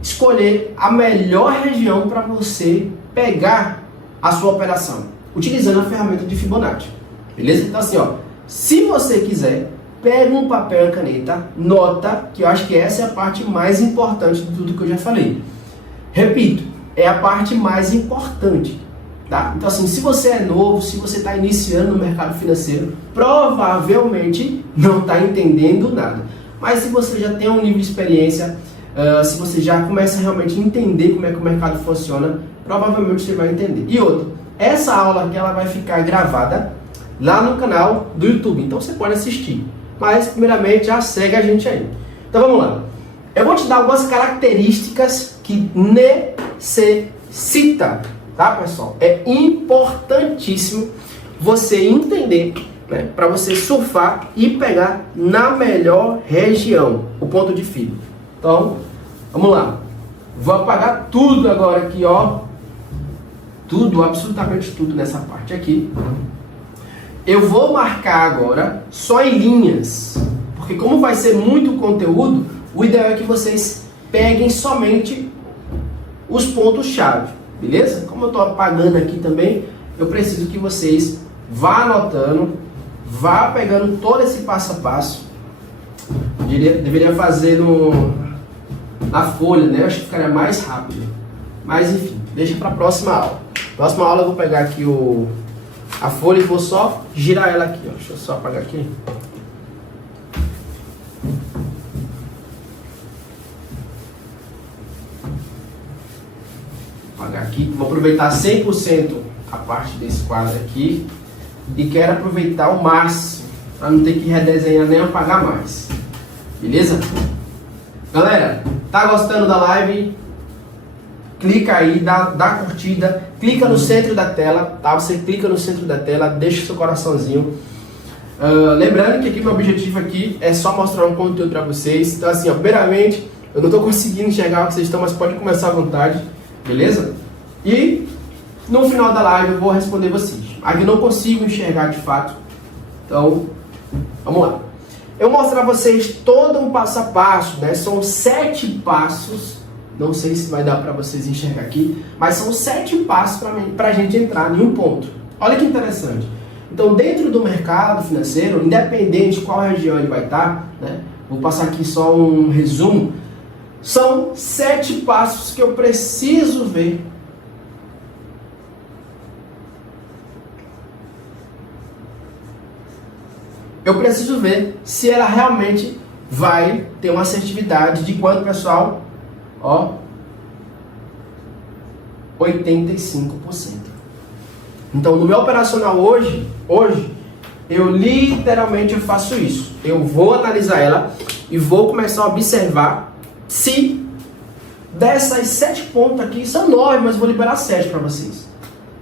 escolher a melhor região para você pegar a sua operação, utilizando a ferramenta de Fibonacci. Beleza? Então assim, ó, se você quiser, pega um papel e caneta, nota, que eu acho que essa é a parte mais importante de tudo que eu já falei. Repito, é a parte mais importante, tá? Então assim, se você é novo, se você está iniciando no mercado financeiro, provavelmente não está entendendo nada. Mas se você já tem um nível de experiência, se você já começa realmente a entender como é que o mercado funciona, provavelmente você vai entender. E outra, essa aula aqui ela vai ficar gravada lá no canal do YouTube, então você pode assistir. Mas primeiramente já segue a gente aí. Então vamos lá. Eu vou te dar algumas características que necessita, tá, pessoal? É importantíssimo você entender, né, para você surfar e pegar na melhor região, o ponto de fibra. Então, vamos lá. Vou apagar tudo agora aqui, ó. Tudo, absolutamente tudo nessa parte aqui. Eu vou marcar agora só em linhas, porque como vai ser muito conteúdo, o ideal é que vocês peguem somente os pontos-chave, beleza? Como eu estou apagando aqui também, eu preciso que vocês vá anotando, vá pegando todo esse passo a passo. Deveria fazer na folha, né? Eu acho que ficaria mais rápido. Mas enfim, deixa para a próxima aula. Próxima aula eu vou pegar aqui a folha e vou só girar ela aqui, ó. Deixa eu só apagar aqui. Apagar aqui. Vou aproveitar 100% a parte desse quadro aqui e quero aproveitar o máximo para não ter que redesenhar nem apagar mais. Beleza? Galera, tá gostando da live? Clica aí, dá curtida, clica no centro da tela, tá? Você clica no centro da tela, deixa o seu coraçãozinho. Lembrando que aqui meu objetivo aqui é só mostrar um conteúdo para vocês. Então assim, ó, primeiramente, eu não tô conseguindo enxergar o que vocês estão, mas pode começar à vontade, beleza? E no final da live eu vou responder vocês. Aqui eu não consigo enxergar de fato, então vamos lá. Eu vou mostrar a vocês todo um passo a passo, né? São 7 passos. Não sei se vai dar para vocês enxergar aqui, mas são 7 passos para a gente entrar em um ponto. Olha que interessante. Então, dentro do mercado financeiro, independente de qual região ele vai estar, né? Vou passar aqui só um resumo. São 7 passos que eu preciso ver. Eu preciso ver se ela realmente vai ter uma assertividade de quanto, pessoal? Ó, 85%. Então, no meu operacional hoje, eu literalmente faço isso. Eu vou analisar ela e vou começar a observar se dessas 7 pontos aqui, são 9, mas vou liberar 7 para vocês.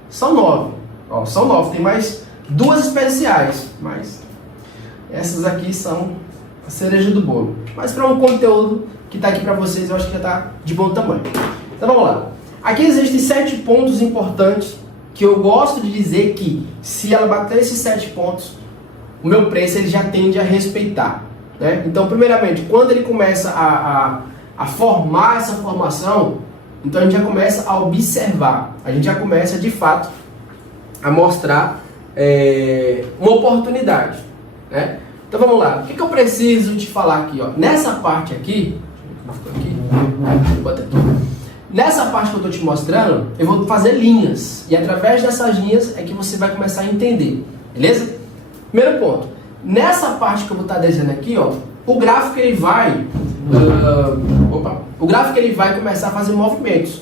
São 9. Ó, são 9. Tem mais 2 especiais, mas essas aqui são a cereja do bolo. Mas para um conteúdo que está aqui para vocês, eu acho que já está de bom tamanho. Então vamos lá. Aqui existem 7 pontos importantes que eu gosto de dizer que se ela bater esses 7 pontos, o meu preço ele já tende a respeitar, né? Então, primeiramente, quando ele começa a formar essa formação, então a gente já começa a observar, a gente já começa de fato a mostrar uma oportunidade, né? Então vamos lá. O que eu preciso te falar aqui, ó? Nessa parte aqui, nessa parte que eu estou te mostrando, eu vou fazer linhas. E através dessas linhas é que você vai começar a entender. Beleza? Primeiro ponto. Nessa parte que eu vou estar desenhando aqui, ó, o gráfico ele vai... o gráfico ele vai começar a fazer movimentos.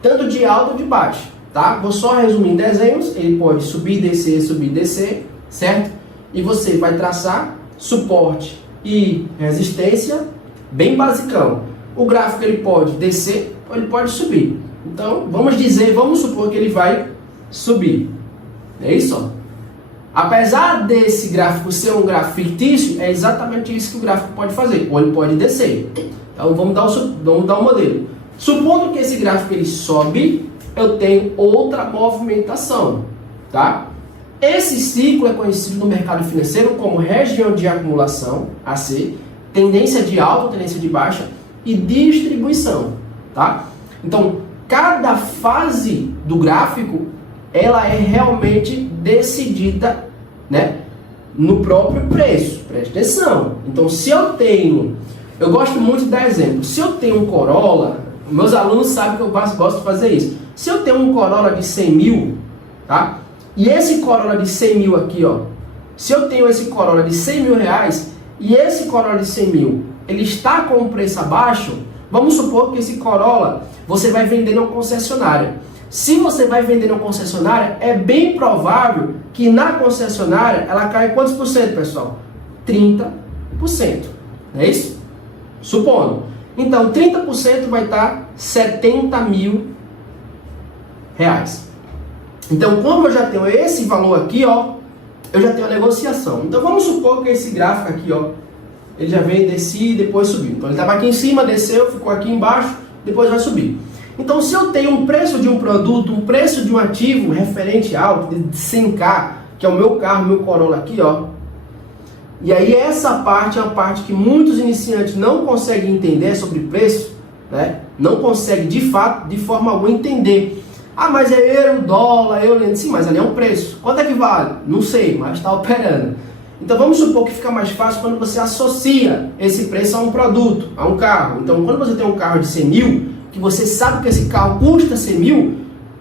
Tanto de alto ou de baixo. Tá? Vou só resumir em desenhos. Ele pode subir, descer, certo? E você vai traçar suporte e resistência bem basicão. O gráfico ele pode descer ou ele pode subir. Então, vamos supor que ele vai subir. É isso? Ó. Apesar desse gráfico ser um gráfico fictício, é exatamente isso que o gráfico pode fazer. Ou ele pode descer. Então, vamos dar um modelo. Supondo que esse gráfico ele sobe, eu tenho outra movimentação. Tá? Esse ciclo é conhecido no mercado financeiro como região de acumulação, AC, tendência de alta, tendência de baixa e distribuição, tá? Então, cada fase do gráfico, ela é realmente decidida, né, no próprio preço. Preste atenção. Então, se eu gosto muito de dar exemplo, se eu tenho um Corolla, meus alunos sabem que eu gosto de fazer isso. Se eu tenho um Corolla de 100 mil, tá? E esse Corolla de 100 mil aqui, ó, se eu tenho esse Corolla de 100 mil reais e esse Corolla de 100 mil, ele está com o preço abaixo, vamos supor que esse Corolla você vai vender na concessionária. Se você vai vender na concessionária, é bem provável que na concessionária ela caia quantos por cento, pessoal? 30%. Não é isso? Supondo. Então, 30% vai estar 70 mil reais. Então, como eu já tenho esse valor aqui, ó, eu já tenho a negociação. Então, vamos supor que esse gráfico aqui, ó, ele já veio, desci e depois subiu. Então, ele estava aqui em cima, desceu, ficou aqui embaixo, depois vai subir. Então, se eu tenho um preço de um produto, um preço de um ativo referente alto, de 100k, que é o meu carro, meu Corolla aqui, ó. E aí, essa parte é uma parte que muitos iniciantes não conseguem entender sobre preço, né? Não conseguem, de fato, de forma alguma, entender. Ah, mas é euro, dólar, euro, sim, mas ali é um preço. Quanto é que vale? Não sei, mas está operando. Então vamos supor que fica mais fácil quando você associa esse preço a um produto, a um carro. Então quando você tem um carro de 100 mil, que você sabe que esse carro custa 100 mil,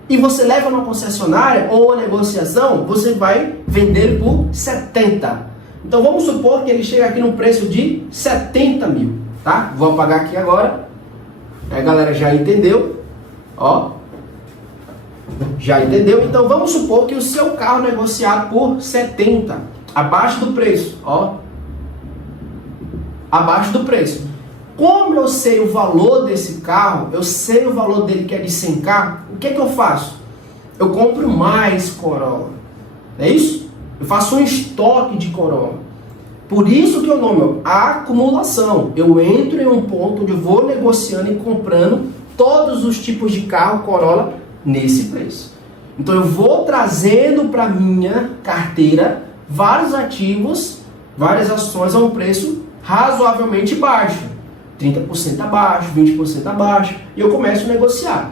e você leva na concessionária ou a negociação, você vai vender por 70. Então vamos supor que ele chega aqui no preço de 70 mil, tá? Vou apagar aqui agora. A galera já entendeu, ó. Já entendeu? Então vamos supor que o seu carro negociado por 70, abaixo do preço, ó. Abaixo do preço. Como eu sei o valor desse carro, eu sei o valor dele que é de 100k, o que é que eu faço? Eu compro mais Corolla. Não é isso? Eu faço um estoque de Corolla. Por isso que eu nome acumulação. Eu entro em um ponto onde eu vou negociando e comprando todos os tipos de carro Corolla nesse preço. Então eu vou trazendo para minha carteira vários ativos, várias ações a um preço razoavelmente baixo. 30% abaixo, 20% abaixo, e eu começo a negociar.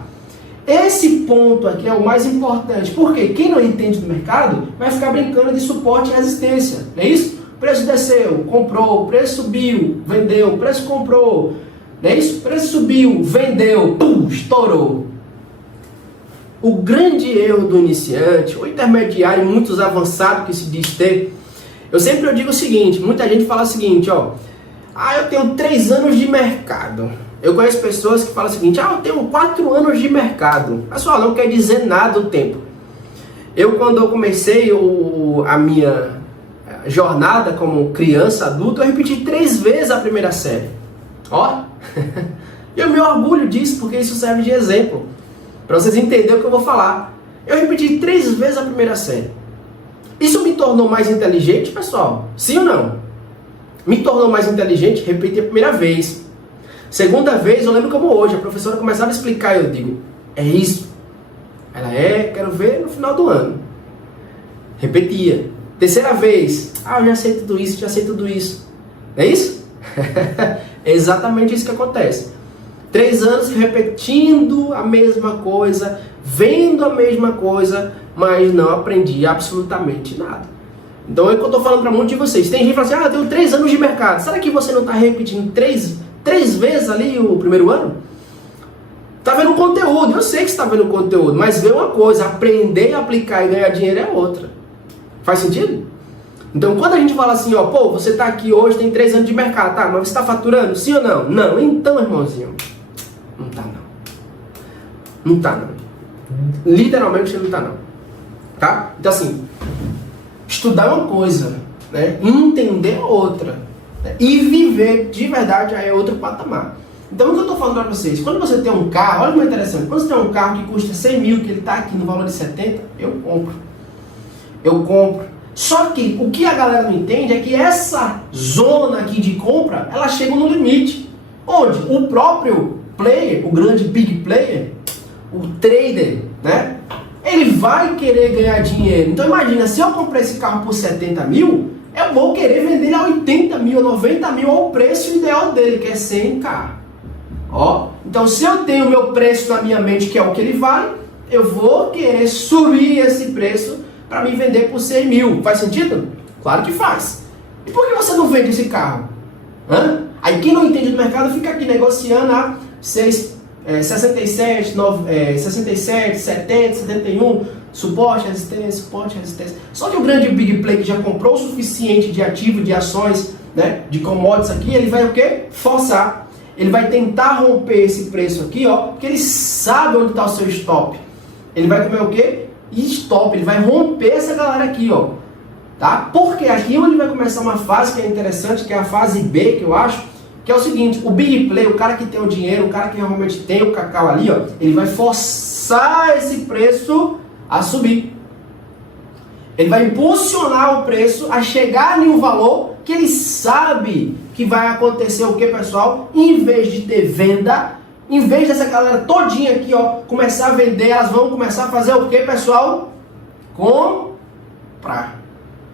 Esse ponto aqui é o mais importante, porque quem não entende do mercado vai ficar brincando de suporte e resistência, não é isso? O preço desceu, comprou, o preço subiu, vendeu, o preço comprou, não é isso? O preço subiu, vendeu, pum, estourou. O grande erro do iniciante, o intermediário, muitos avançados que se diz ter, eu sempre digo o seguinte, muita gente fala o seguinte, ó, eu tenho 3 anos de mercado. Eu conheço pessoas que falam o seguinte, eu tenho 4 anos de mercado. Pessoal, não quer dizer nada o tempo. Quando eu comecei a minha jornada como criança, adulto, eu repeti 3 vezes a primeira série. Ó, eu me orgulho disso, porque isso serve de exemplo. Para vocês entenderem o que eu vou falar. Eu repeti 3 vezes a primeira série. Isso me tornou mais inteligente, pessoal? Sim ou não? Me tornou mais inteligente, repeti a primeira vez. Segunda vez, eu lembro como hoje, a professora começava a explicar e eu digo, é isso? Ela quero ver no final do ano. Repetia. Terceira vez, eu já sei tudo isso, já sei tudo isso. Não é isso? É exatamente isso que acontece. 3 anos repetindo a mesma coisa, vendo a mesma coisa, mas não aprendi absolutamente nada. Então é o que eu estou falando para muitos de vocês. Tem gente que fala assim, eu tenho 3 anos de mercado. Será que você não está repetindo 3 vezes ali o primeiro ano? Está vendo conteúdo, eu sei que está vendo conteúdo, mas ver uma coisa, aprender a aplicar e ganhar dinheiro é outra. Faz sentido? Então quando a gente fala assim, você está aqui hoje, tem 3 anos de mercado, tá? Mas você está faturando? Sim ou não? Não, então irmãozinho, não está não. Não está não. Literalmente não está não. Tá? Então assim, estudar é uma coisa, né? Entender é outra, né? E viver de verdade aí é outro patamar. Então o que eu estou falando para vocês, quando você tem um carro, olha como é interessante, quando você tem um carro que custa 100 mil, que ele está aqui no valor de 70, eu compro. Só que o que a galera não entende é que essa zona aqui de compra, ela chega no limite, onde o próprio player, o grande big player, o trader, né? Ele vai querer ganhar dinheiro. Então imagina, se eu comprar esse carro por 70 mil, eu vou querer vender ele a 80 mil, a 90 mil ao preço ideal dele, que é 100k. Ó, então se eu tenho o meu preço na minha mente, que é o que ele vale, eu vou querer subir esse preço para me vender por 100 mil. Faz sentido? Claro que faz. E por que você não vende esse carro? Aí quem não entende do mercado fica aqui negociando a 67, 70, 71, suporte, resistência. Só que o grande big play que já comprou o suficiente de ativo, de ações, né, de commodities aqui, ele vai o quê? Forçar. Ele vai tentar romper esse preço aqui, porque ele sabe onde está o seu stop. Ele vai comer o quê? Stop. Ele vai romper essa galera aqui, tá? Porque aqui é onde vai começar uma fase que é interessante, que é a fase B, que eu acho, que é o seguinte, o big play, o cara que tem o dinheiro, o cara que realmente tem o cacau ali, ele vai forçar esse preço a subir. Ele vai impulsionar o preço a chegar em um valor que ele sabe que vai acontecer o que, pessoal? Em vez de ter venda, em vez dessa galera todinha aqui, começar a vender, elas vão começar a fazer o que, pessoal? Comprar.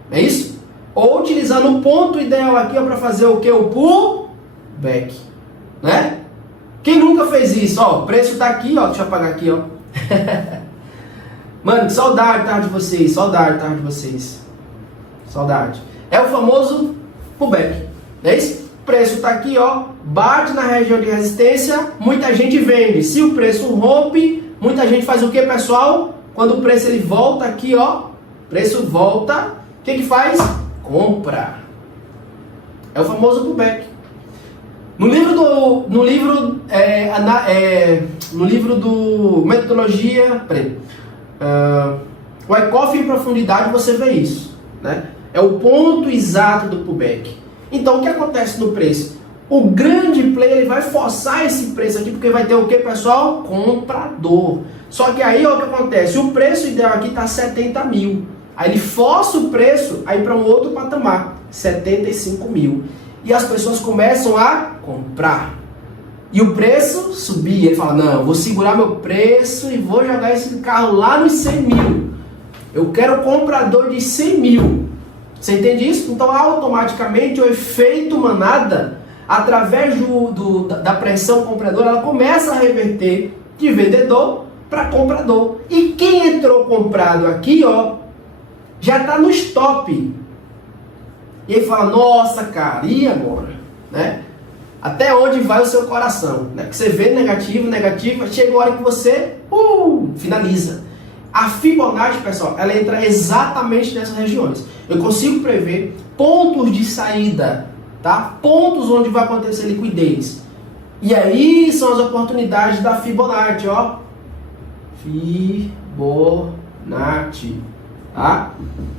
É isso? Ou utilizando o ponto ideal aqui para fazer o que? O pullback. Né? Quem nunca fez isso? O preço tá aqui, deixa eu apagar aqui, Mano, saudade de vocês, saudade. É o famoso pullback, não é isso? O preço tá aqui, bate na região de resistência, muita gente vende. Se o preço rompe, Muita gente faz o que, pessoal? Quando o preço ele volta aqui, ó, preço volta, o que faz? Compra. É o famoso pullback. No livro do metodologia, Wyckoff em profundidade, você vê isso, né? É o ponto exato do pullback. Então, o que acontece no preço? O grande player ele vai forçar esse preço aqui, porque vai ter o que, pessoal? Comprador. Só que aí, ó, o que acontece? O preço ideal aqui está 70 mil. Aí ele força o preço aí para um outro patamar, 75 mil. E as pessoas começam a comprar. E o preço subir. Ele fala, não, vou segurar meu preço e vou jogar esse carro lá nos 100 mil. Eu quero comprador de 100 mil. Você entende isso? Então, automaticamente, o efeito manada, através da pressão compradora, ela começa a reverter de vendedor para comprador. E quem entrou comprado aqui, ó, já está no stop. E ele fala, nossa, cara, e agora? Né? Até onde vai o seu coração? Né? Porque você vê negativo, chega a hora que você finaliza. A Fibonacci, pessoal, ela entra exatamente nessas regiões. Eu consigo prever pontos de saída, tá? Pontos onde vai acontecer liquidez. E aí são as oportunidades da Fibonacci, ó. Fibonacci, tá?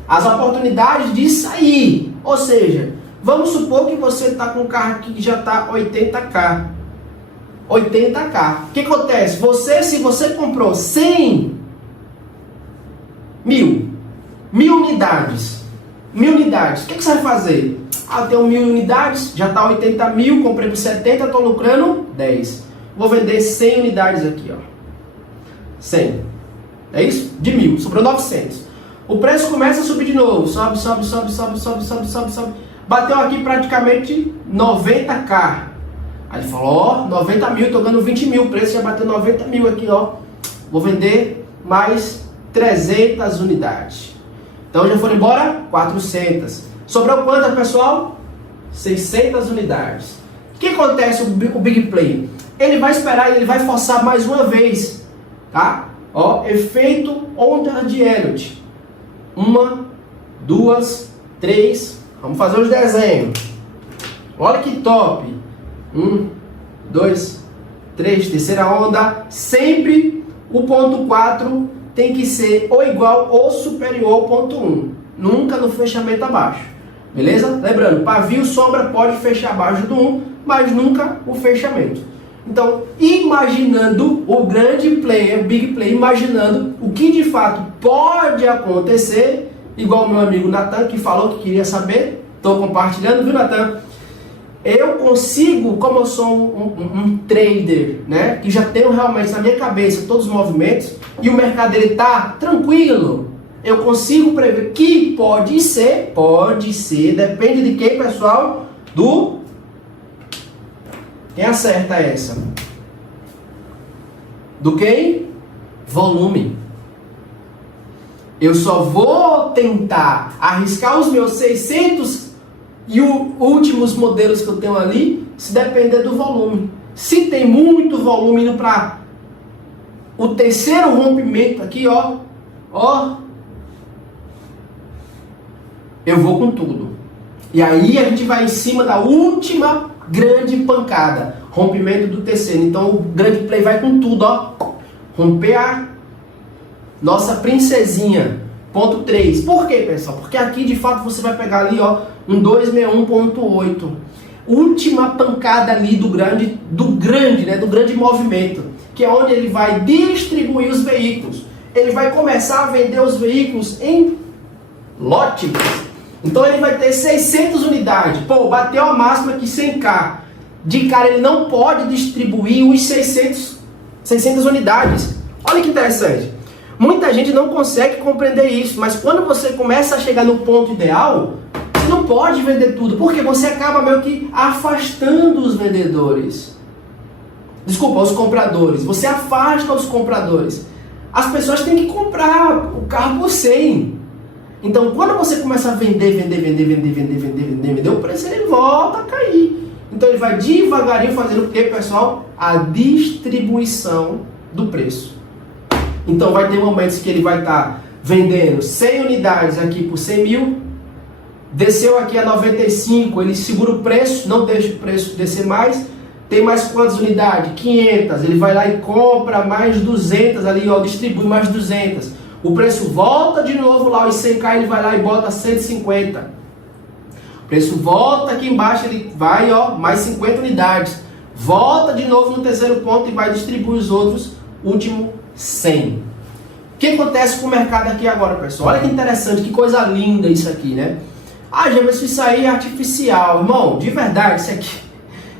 As oportunidades de sair. Ou seja, vamos supor que você está com um carro aqui que já está 80k. 80k. O que acontece? Se você comprou 100 mil unidades. 1000 unidades. O que você vai fazer? Ah, eu tenho 1000 unidades, já está 80 mil, comprei por 70, estou lucrando 10. Vou vender 100 unidades aqui, ó. 100. É isso? De 1000, sobrou 900. O preço começa a subir de novo. Sobe. Bateu aqui praticamente 90k. Aí ele falou, ó, 90 mil, estou ganhando 20 mil. O preço já bateu 90 mil aqui, ó. Vou vender mais 300 unidades. Então já foram embora 400. Sobrou quantas, pessoal? 600 unidades. O que acontece o Big Play? Ele vai esperar, ele vai forçar mais uma vez, tá? Ó, efeito onda de Elliott. 1, 2, 3. Vamos fazer os desenhos. Olha que top. 1, 2, 3. Terceira onda. Sempre o ponto 4 tem que ser ou igual ou superior ao ponto 1. Nunca no fechamento abaixo. Beleza? Lembrando, pavio sombra pode fechar abaixo do 1, mas nunca o fechamento. Então, imaginando o grande player, o big player, imaginando o que de fato pode acontecer, igual o meu amigo Natan, que falou que queria saber, estou compartilhando, viu, Natan? Eu consigo, como eu sou um trader, né, que já tenho realmente na minha cabeça todos os movimentos, e o mercado ele está tranquilo, eu consigo prever que pode ser, depende de quem, pessoal, quem acerta essa? Do quem? Volume. Eu só vou tentar arriscar os meus 600 e os últimos modelos que eu tenho ali, se depender do volume. Se tem muito volume indo para o terceiro rompimento aqui, ó, eu vou com tudo. E aí a gente vai em cima da última grande pancada, rompimento do terceiro. Então o grande play vai com tudo, ó. Romper a nossa princesinha. Ponto 3. Por quê, pessoal? Porque aqui de fato você vai pegar ali, ó, um 261.8. Última pancada ali do grande, né, do grande movimento, que é onde ele vai distribuir os veículos. Ele vai começar a vender os veículos em lotes. Então ele vai ter 600 unidades. Pô, bateu a máxima aqui 100k. De cara ele não pode distribuir os 600 unidades. Olha que interessante. Muita gente não consegue compreender isso, mas quando você começa a chegar no ponto ideal, você não pode vender tudo, porque você acaba meio que afastando os vendedores. Desculpa, os compradores. Você afasta os compradores. As pessoas têm que comprar o carro por 100. Então, quando você começa a vender, o preço ele volta a cair. Então, ele vai devagarinho fazendo o que, pessoal? A distribuição do preço. Então vai ter momentos que ele vai estar vendendo 100 unidades aqui por 100 mil, desceu aqui a 95, ele segura o preço, não deixa o preço descer mais, tem mais quantas unidades? 500, ele vai lá e compra mais 200 ali, ó, distribui mais 200, o preço volta de novo lá, os 100k ele vai lá e bota 150, o preço volta aqui embaixo, ele vai, ó, mais 50 unidades, volta de novo no terceiro ponto e vai distribuir os outros, último 100. O que acontece com o mercado aqui agora, pessoal? Olha que interessante, que coisa linda isso aqui, né? Ah, mas isso aí é artificial. Irmão, de verdade,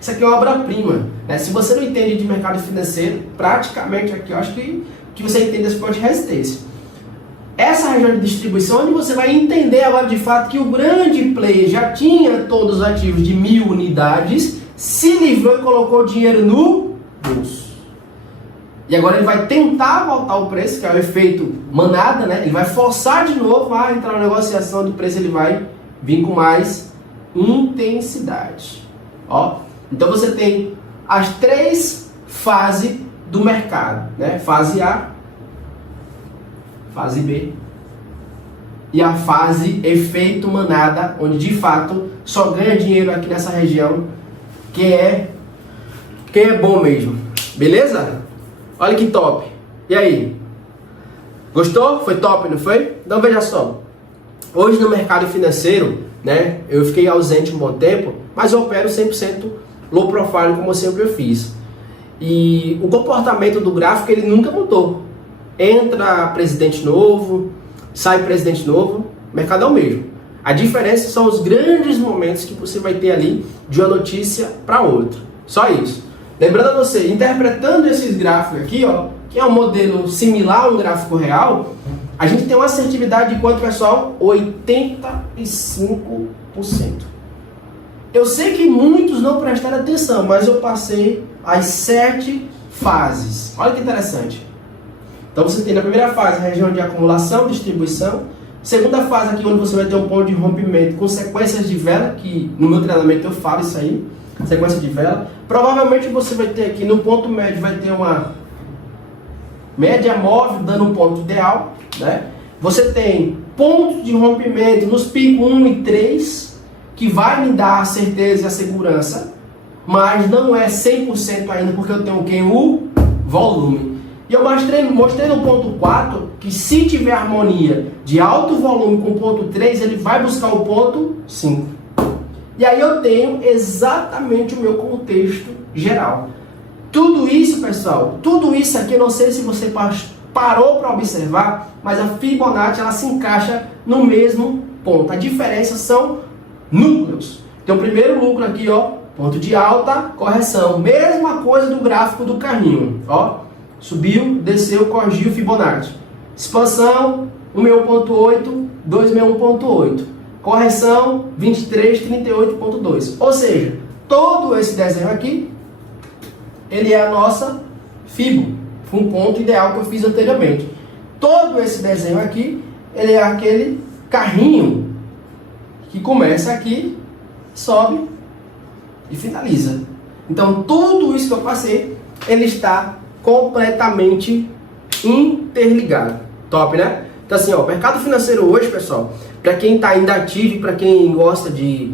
isso aqui é uma obra-prima, né? Se você não entende de mercado financeiro, praticamente aqui, eu acho que você entende esse ponto de resistência. Essa região de distribuição, onde você vai entender agora de fato que o grande player já tinha todos os ativos de 1000 unidades, se livrou e colocou o dinheiro no bolso. E agora ele vai tentar voltar o preço, que é o efeito manada, né? Ele vai forçar de novo a entrar na negociação do preço, ele vai vir com mais intensidade. Ó, então você tem as 3 fases do mercado, né? Fase A, fase B e a fase efeito manada, onde de fato só ganha dinheiro aqui nessa região quem é bom mesmo. Beleza? Olha que top. E aí? Gostou? Foi top, não foi? Então veja só. Hoje no mercado financeiro, né, eu fiquei ausente um bom tempo, mas eu opero 100% low profile como sempre eu fiz. E o comportamento do gráfico ele nunca mudou. Entra presidente novo, sai presidente novo, o mercado é o mesmo. A diferença são os grandes momentos que você vai ter ali de uma notícia para outra. Só isso. Lembrando a você, interpretando esses gráficos aqui, ó, que é um modelo similar a um gráfico real, a gente tem uma assertividade de quanto, pessoal? 85%. Eu sei que muitos não prestaram atenção, mas eu passei as 7 fases. Olha que interessante. Então você tem na primeira fase a região de acumulação, distribuição. Segunda fase aqui onde você vai ter um ponto de rompimento com sequências de vela, que no meu treinamento eu falo isso aí, sequência de vela. Provavelmente você vai ter aqui no ponto médio, vai ter uma média móvel dando um ponto ideal, né? Você tem pontos de rompimento nos picos 1 e 3, que vai me dar a certeza e a segurança, mas não é 100% ainda, porque eu tenho o volume. E eu mostrei no ponto 4 que se tiver harmonia de alto volume com o ponto 3, ele vai buscar o ponto 5. E aí eu tenho exatamente o meu contexto geral. Tudo isso, pessoal, tudo isso aqui, eu não sei se você parou para observar, mas a Fibonacci ela se encaixa no mesmo ponto. A diferença são núcleos. Então, o primeiro núcleo aqui, ó, ponto de alta, correção. Mesma coisa do gráfico do carrinho, ó. Subiu, desceu, corrigiu, Fibonacci. Expansão, 161.8, 261.8. Correção, 2338.2. Ou seja, todo esse desenho aqui, ele é a nossa Fibo. Foi um ponto ideal que eu fiz anteriormente. Todo esse desenho aqui, ele é aquele carrinho que começa aqui, sobe e finaliza. Então, tudo isso que eu passei, ele está completamente interligado. Top, né? Então assim, ó, o mercado financeiro hoje, pessoal, para quem está ainda ativo e para quem gosta de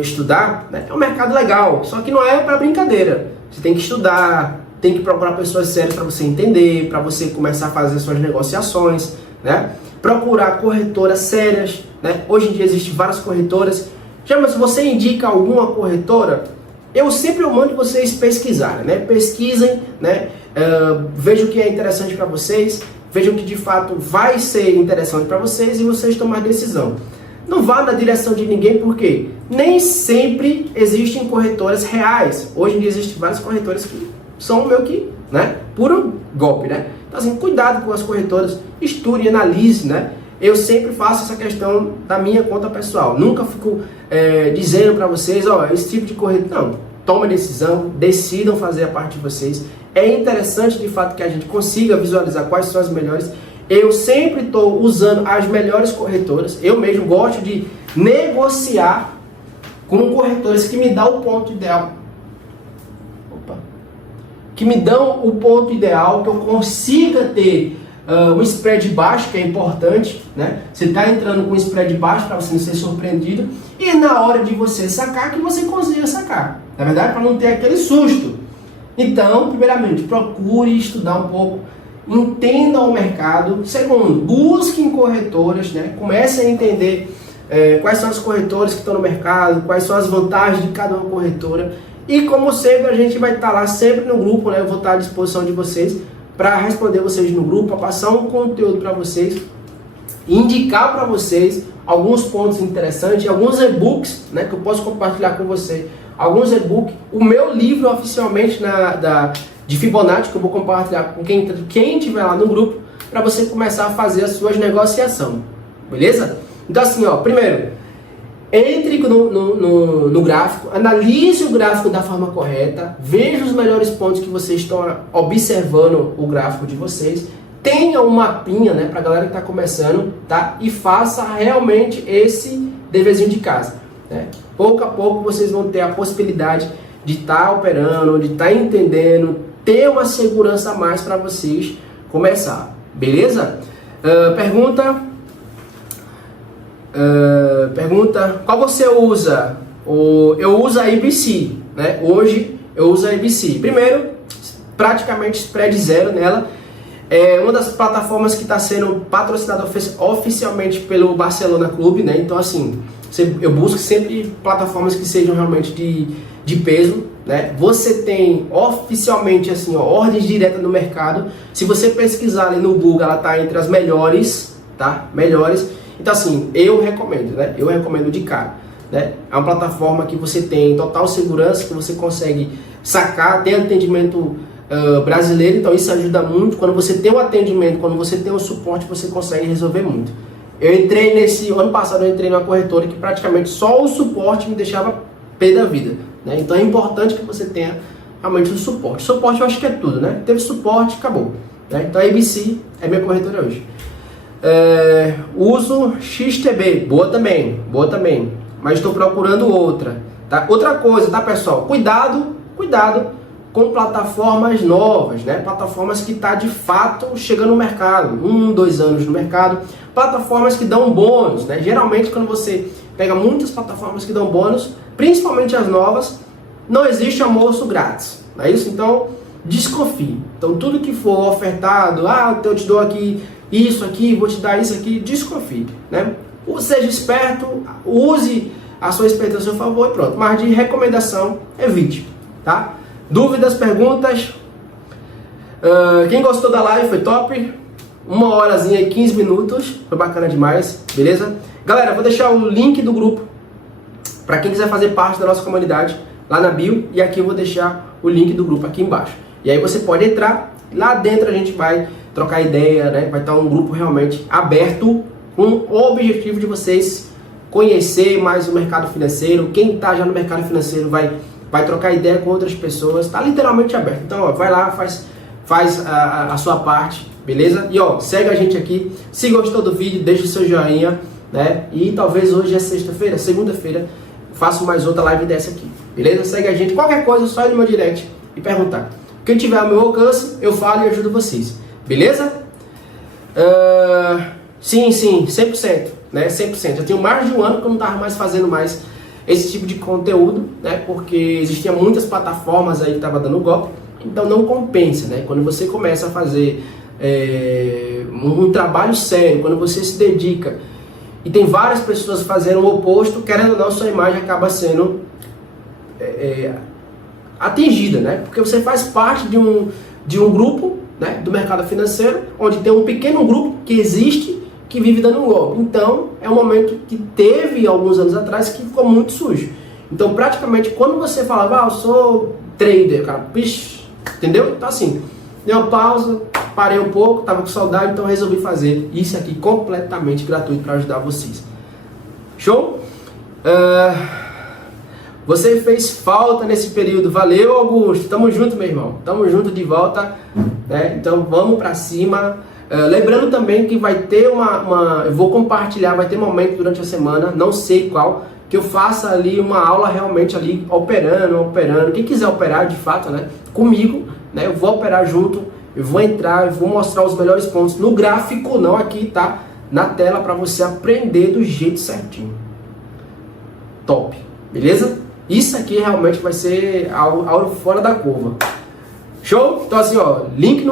estudar, né, é um mercado legal, só que não é para brincadeira. Você tem que estudar, tem que procurar pessoas sérias para você entender, para você começar a fazer suas negociações, né? Procurar corretoras sérias, né? Hoje em dia existem várias corretoras. Já, mas se você indica alguma corretora, eu sempre mando vocês pesquisarem, né? Pesquisem, né? Vejam o que é interessante para vocês, vejam o que de fato vai ser interessante para vocês e vocês tomar decisão. Não vá na direção de ninguém, porque nem sempre existem corretoras reais. Hoje em dia existem várias corretoras que são meio que, né, puro golpe, né? Então assim, cuidado com as corretoras, estude, analise, né? Eu sempre faço essa questão da minha conta pessoal. Nunca fico dizendo para vocês, ó, esse tipo de corretora. Não, toma decisão, decidam fazer a parte de vocês. É interessante de fato que a gente consiga visualizar quais são as melhores. Eu sempre estou usando as melhores corretoras. Eu mesmo gosto de negociar com corretoras que me dão o ponto ideal. Que me dão o ponto ideal, que eu consiga ter um spread baixo, que é importante, né? Você está entrando com um spread baixo para você não ser surpreendido, e na hora de você sacar, que você consiga sacar, na verdade, para não ter aquele susto. Então, primeiramente, procure estudar um pouco, entenda o mercado. Segundo, busque em corretoras, né? Comece a entender quais são as corretoras que estão no mercado, quais são as vantagens de cada uma corretora. E como sempre, a gente vai estar lá sempre no grupo, né? Eu vou estar à disposição de vocês para responder vocês no grupo, para passar um conteúdo para vocês, indicar para vocês alguns pontos interessantes, alguns e-books, né, que eu posso compartilhar com você. Alguns e-books, o meu livro oficialmente de Fibonacci, que eu vou compartilhar com quem estiver lá no grupo, para você começar a fazer as suas negociações, beleza? Então assim, ó, primeiro, entre no gráfico, analise o gráfico da forma correta, veja os melhores pontos que vocês estão observando o gráfico de vocês, tenha um mapinha, né, para a galera que está começando, tá? E faça realmente esse deverzinho de casa, né? Pouco a pouco vocês vão ter a possibilidade de estar operando, de estar entendendo, ter uma segurança a mais para vocês começar, beleza? Pergunta, qual você usa? Eu uso a ABC, né? Hoje eu uso a ABC. Primeiro, praticamente spread zero nela. É uma das plataformas que está sendo patrocinada oficialmente pelo Barcelona Clube, né? Então assim, eu busco sempre plataformas que sejam realmente de peso, né? Você tem oficialmente assim, ó, ordens diretas no mercado. Se você pesquisar ali no Google, ela está entre as melhores, tá? Melhores. Então assim, eu recomendo, né? Eu recomendo de cara, né? É uma plataforma que você tem total segurança, que você consegue sacar, tem atendimento brasileiro, então isso ajuda muito. Quando você tem um atendimento, quando você tem um suporte, você consegue resolver muito. Eu entrei ano passado, eu entrei numa corretora que praticamente só o suporte me deixava pé da vida, né? Então é importante que você tenha realmente o suporte. Suporte eu acho que é tudo, né? Teve suporte, acabou, né? Então a ABC é minha corretora hoje. Uso XTB, boa também, mas estou procurando outra, tá? Outra coisa, tá, pessoal? Cuidado com plataformas novas, né? Plataformas que tá de fato chegando no mercado, 2 anos no mercado, plataformas que dão bônus, né? Geralmente quando você pega muitas plataformas que dão bônus, principalmente as novas, não existe almoço grátis, não é isso? Então desconfie. Então tudo que for ofertado, eu te dou aqui isso aqui, vou te dar isso aqui, desconfie, né? Seja esperto, use a sua esperteza a seu favor e pronto. Mas de recomendação, evite, tá? Dúvidas, perguntas? Quem gostou da live foi top. 1 horazinha e 15 minutos, foi bacana demais, beleza? Galera, vou deixar o link do grupo para quem quiser fazer parte da nossa comunidade lá na bio, e aqui eu vou deixar o link do grupo aqui embaixo. E aí você pode entrar, lá dentro a gente vai trocar ideia, né? Vai estar um grupo realmente aberto com o objetivo de vocês conhecer mais o mercado financeiro. Quem está já no mercado financeiro vai trocar ideia com outras pessoas. Está literalmente aberto. Então, ó, vai lá, faz a sua parte, beleza? E ó, segue a gente aqui. Se gostou do vídeo, deixa o seu joinha, né? E talvez hoje é sexta-feira, segunda-feira, faço mais outra live dessa aqui, beleza? Segue a gente. Qualquer coisa, só ir no meu direct e perguntar. Quem tiver ao meu alcance, eu falo e ajudo vocês. Beleza? Sim, 100%, né? 100%. Eu tenho mais de 1 ano que eu não estava mais fazendo mais esse tipo de conteúdo, né? Porque existiam muitas plataformas aí que estavam dando golpe, então não compensa, né? Quando você começa a fazer um trabalho sério, quando você se dedica e tem várias pessoas fazendo o oposto, querendo ou não, sua imagem acaba sendo atingida, né? Porque você faz parte de um grupo, né, do mercado financeiro, onde tem um pequeno grupo que existe, que vive dando um golpe. Então, é um momento que teve alguns anos atrás que ficou muito sujo. Então, praticamente, quando você falava, eu sou trader, cara, entendeu? Então, assim, deu pausa, parei um pouco, tava com saudade, então resolvi fazer isso aqui completamente gratuito para ajudar vocês. Show? Você fez falta nesse período. Valeu, Augusto. Tamo junto, meu irmão. Tamo junto de volta, né? Então vamos pra cima. Lembrando também que vai ter eu vou compartilhar, vai ter momento durante a semana, não sei qual, que eu faça ali uma aula realmente ali operando. Quem quiser operar de fato, né? Comigo, né? Eu vou operar junto Eu vou entrar e vou mostrar os melhores pontos no gráfico, não aqui, tá? Na tela, para você aprender do jeito certinho. Top, beleza? Isso aqui realmente vai ser algo fora da curva. Show? Então assim, ó, link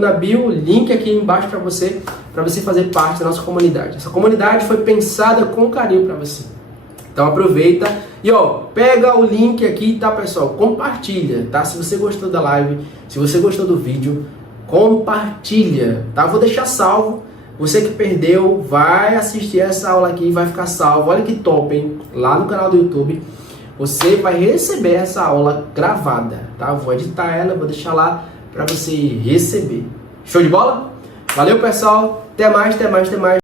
na bio, link aqui embaixo para você fazer parte da nossa comunidade. Essa comunidade foi pensada com carinho para você. Então aproveita e ó, pega o link aqui, tá, pessoal? Compartilha, tá? Se você gostou da live, se você gostou do vídeo, compartilha, tá? Vou deixar salvo. Você que perdeu, vai assistir essa aula aqui, vai ficar salvo. Olha que top, hein? Lá no canal do YouTube, você vai receber essa aula gravada, tá? Vou editar ela, vou deixar lá para você receber. Show de bola? Valeu, pessoal. Até mais, até mais, até mais.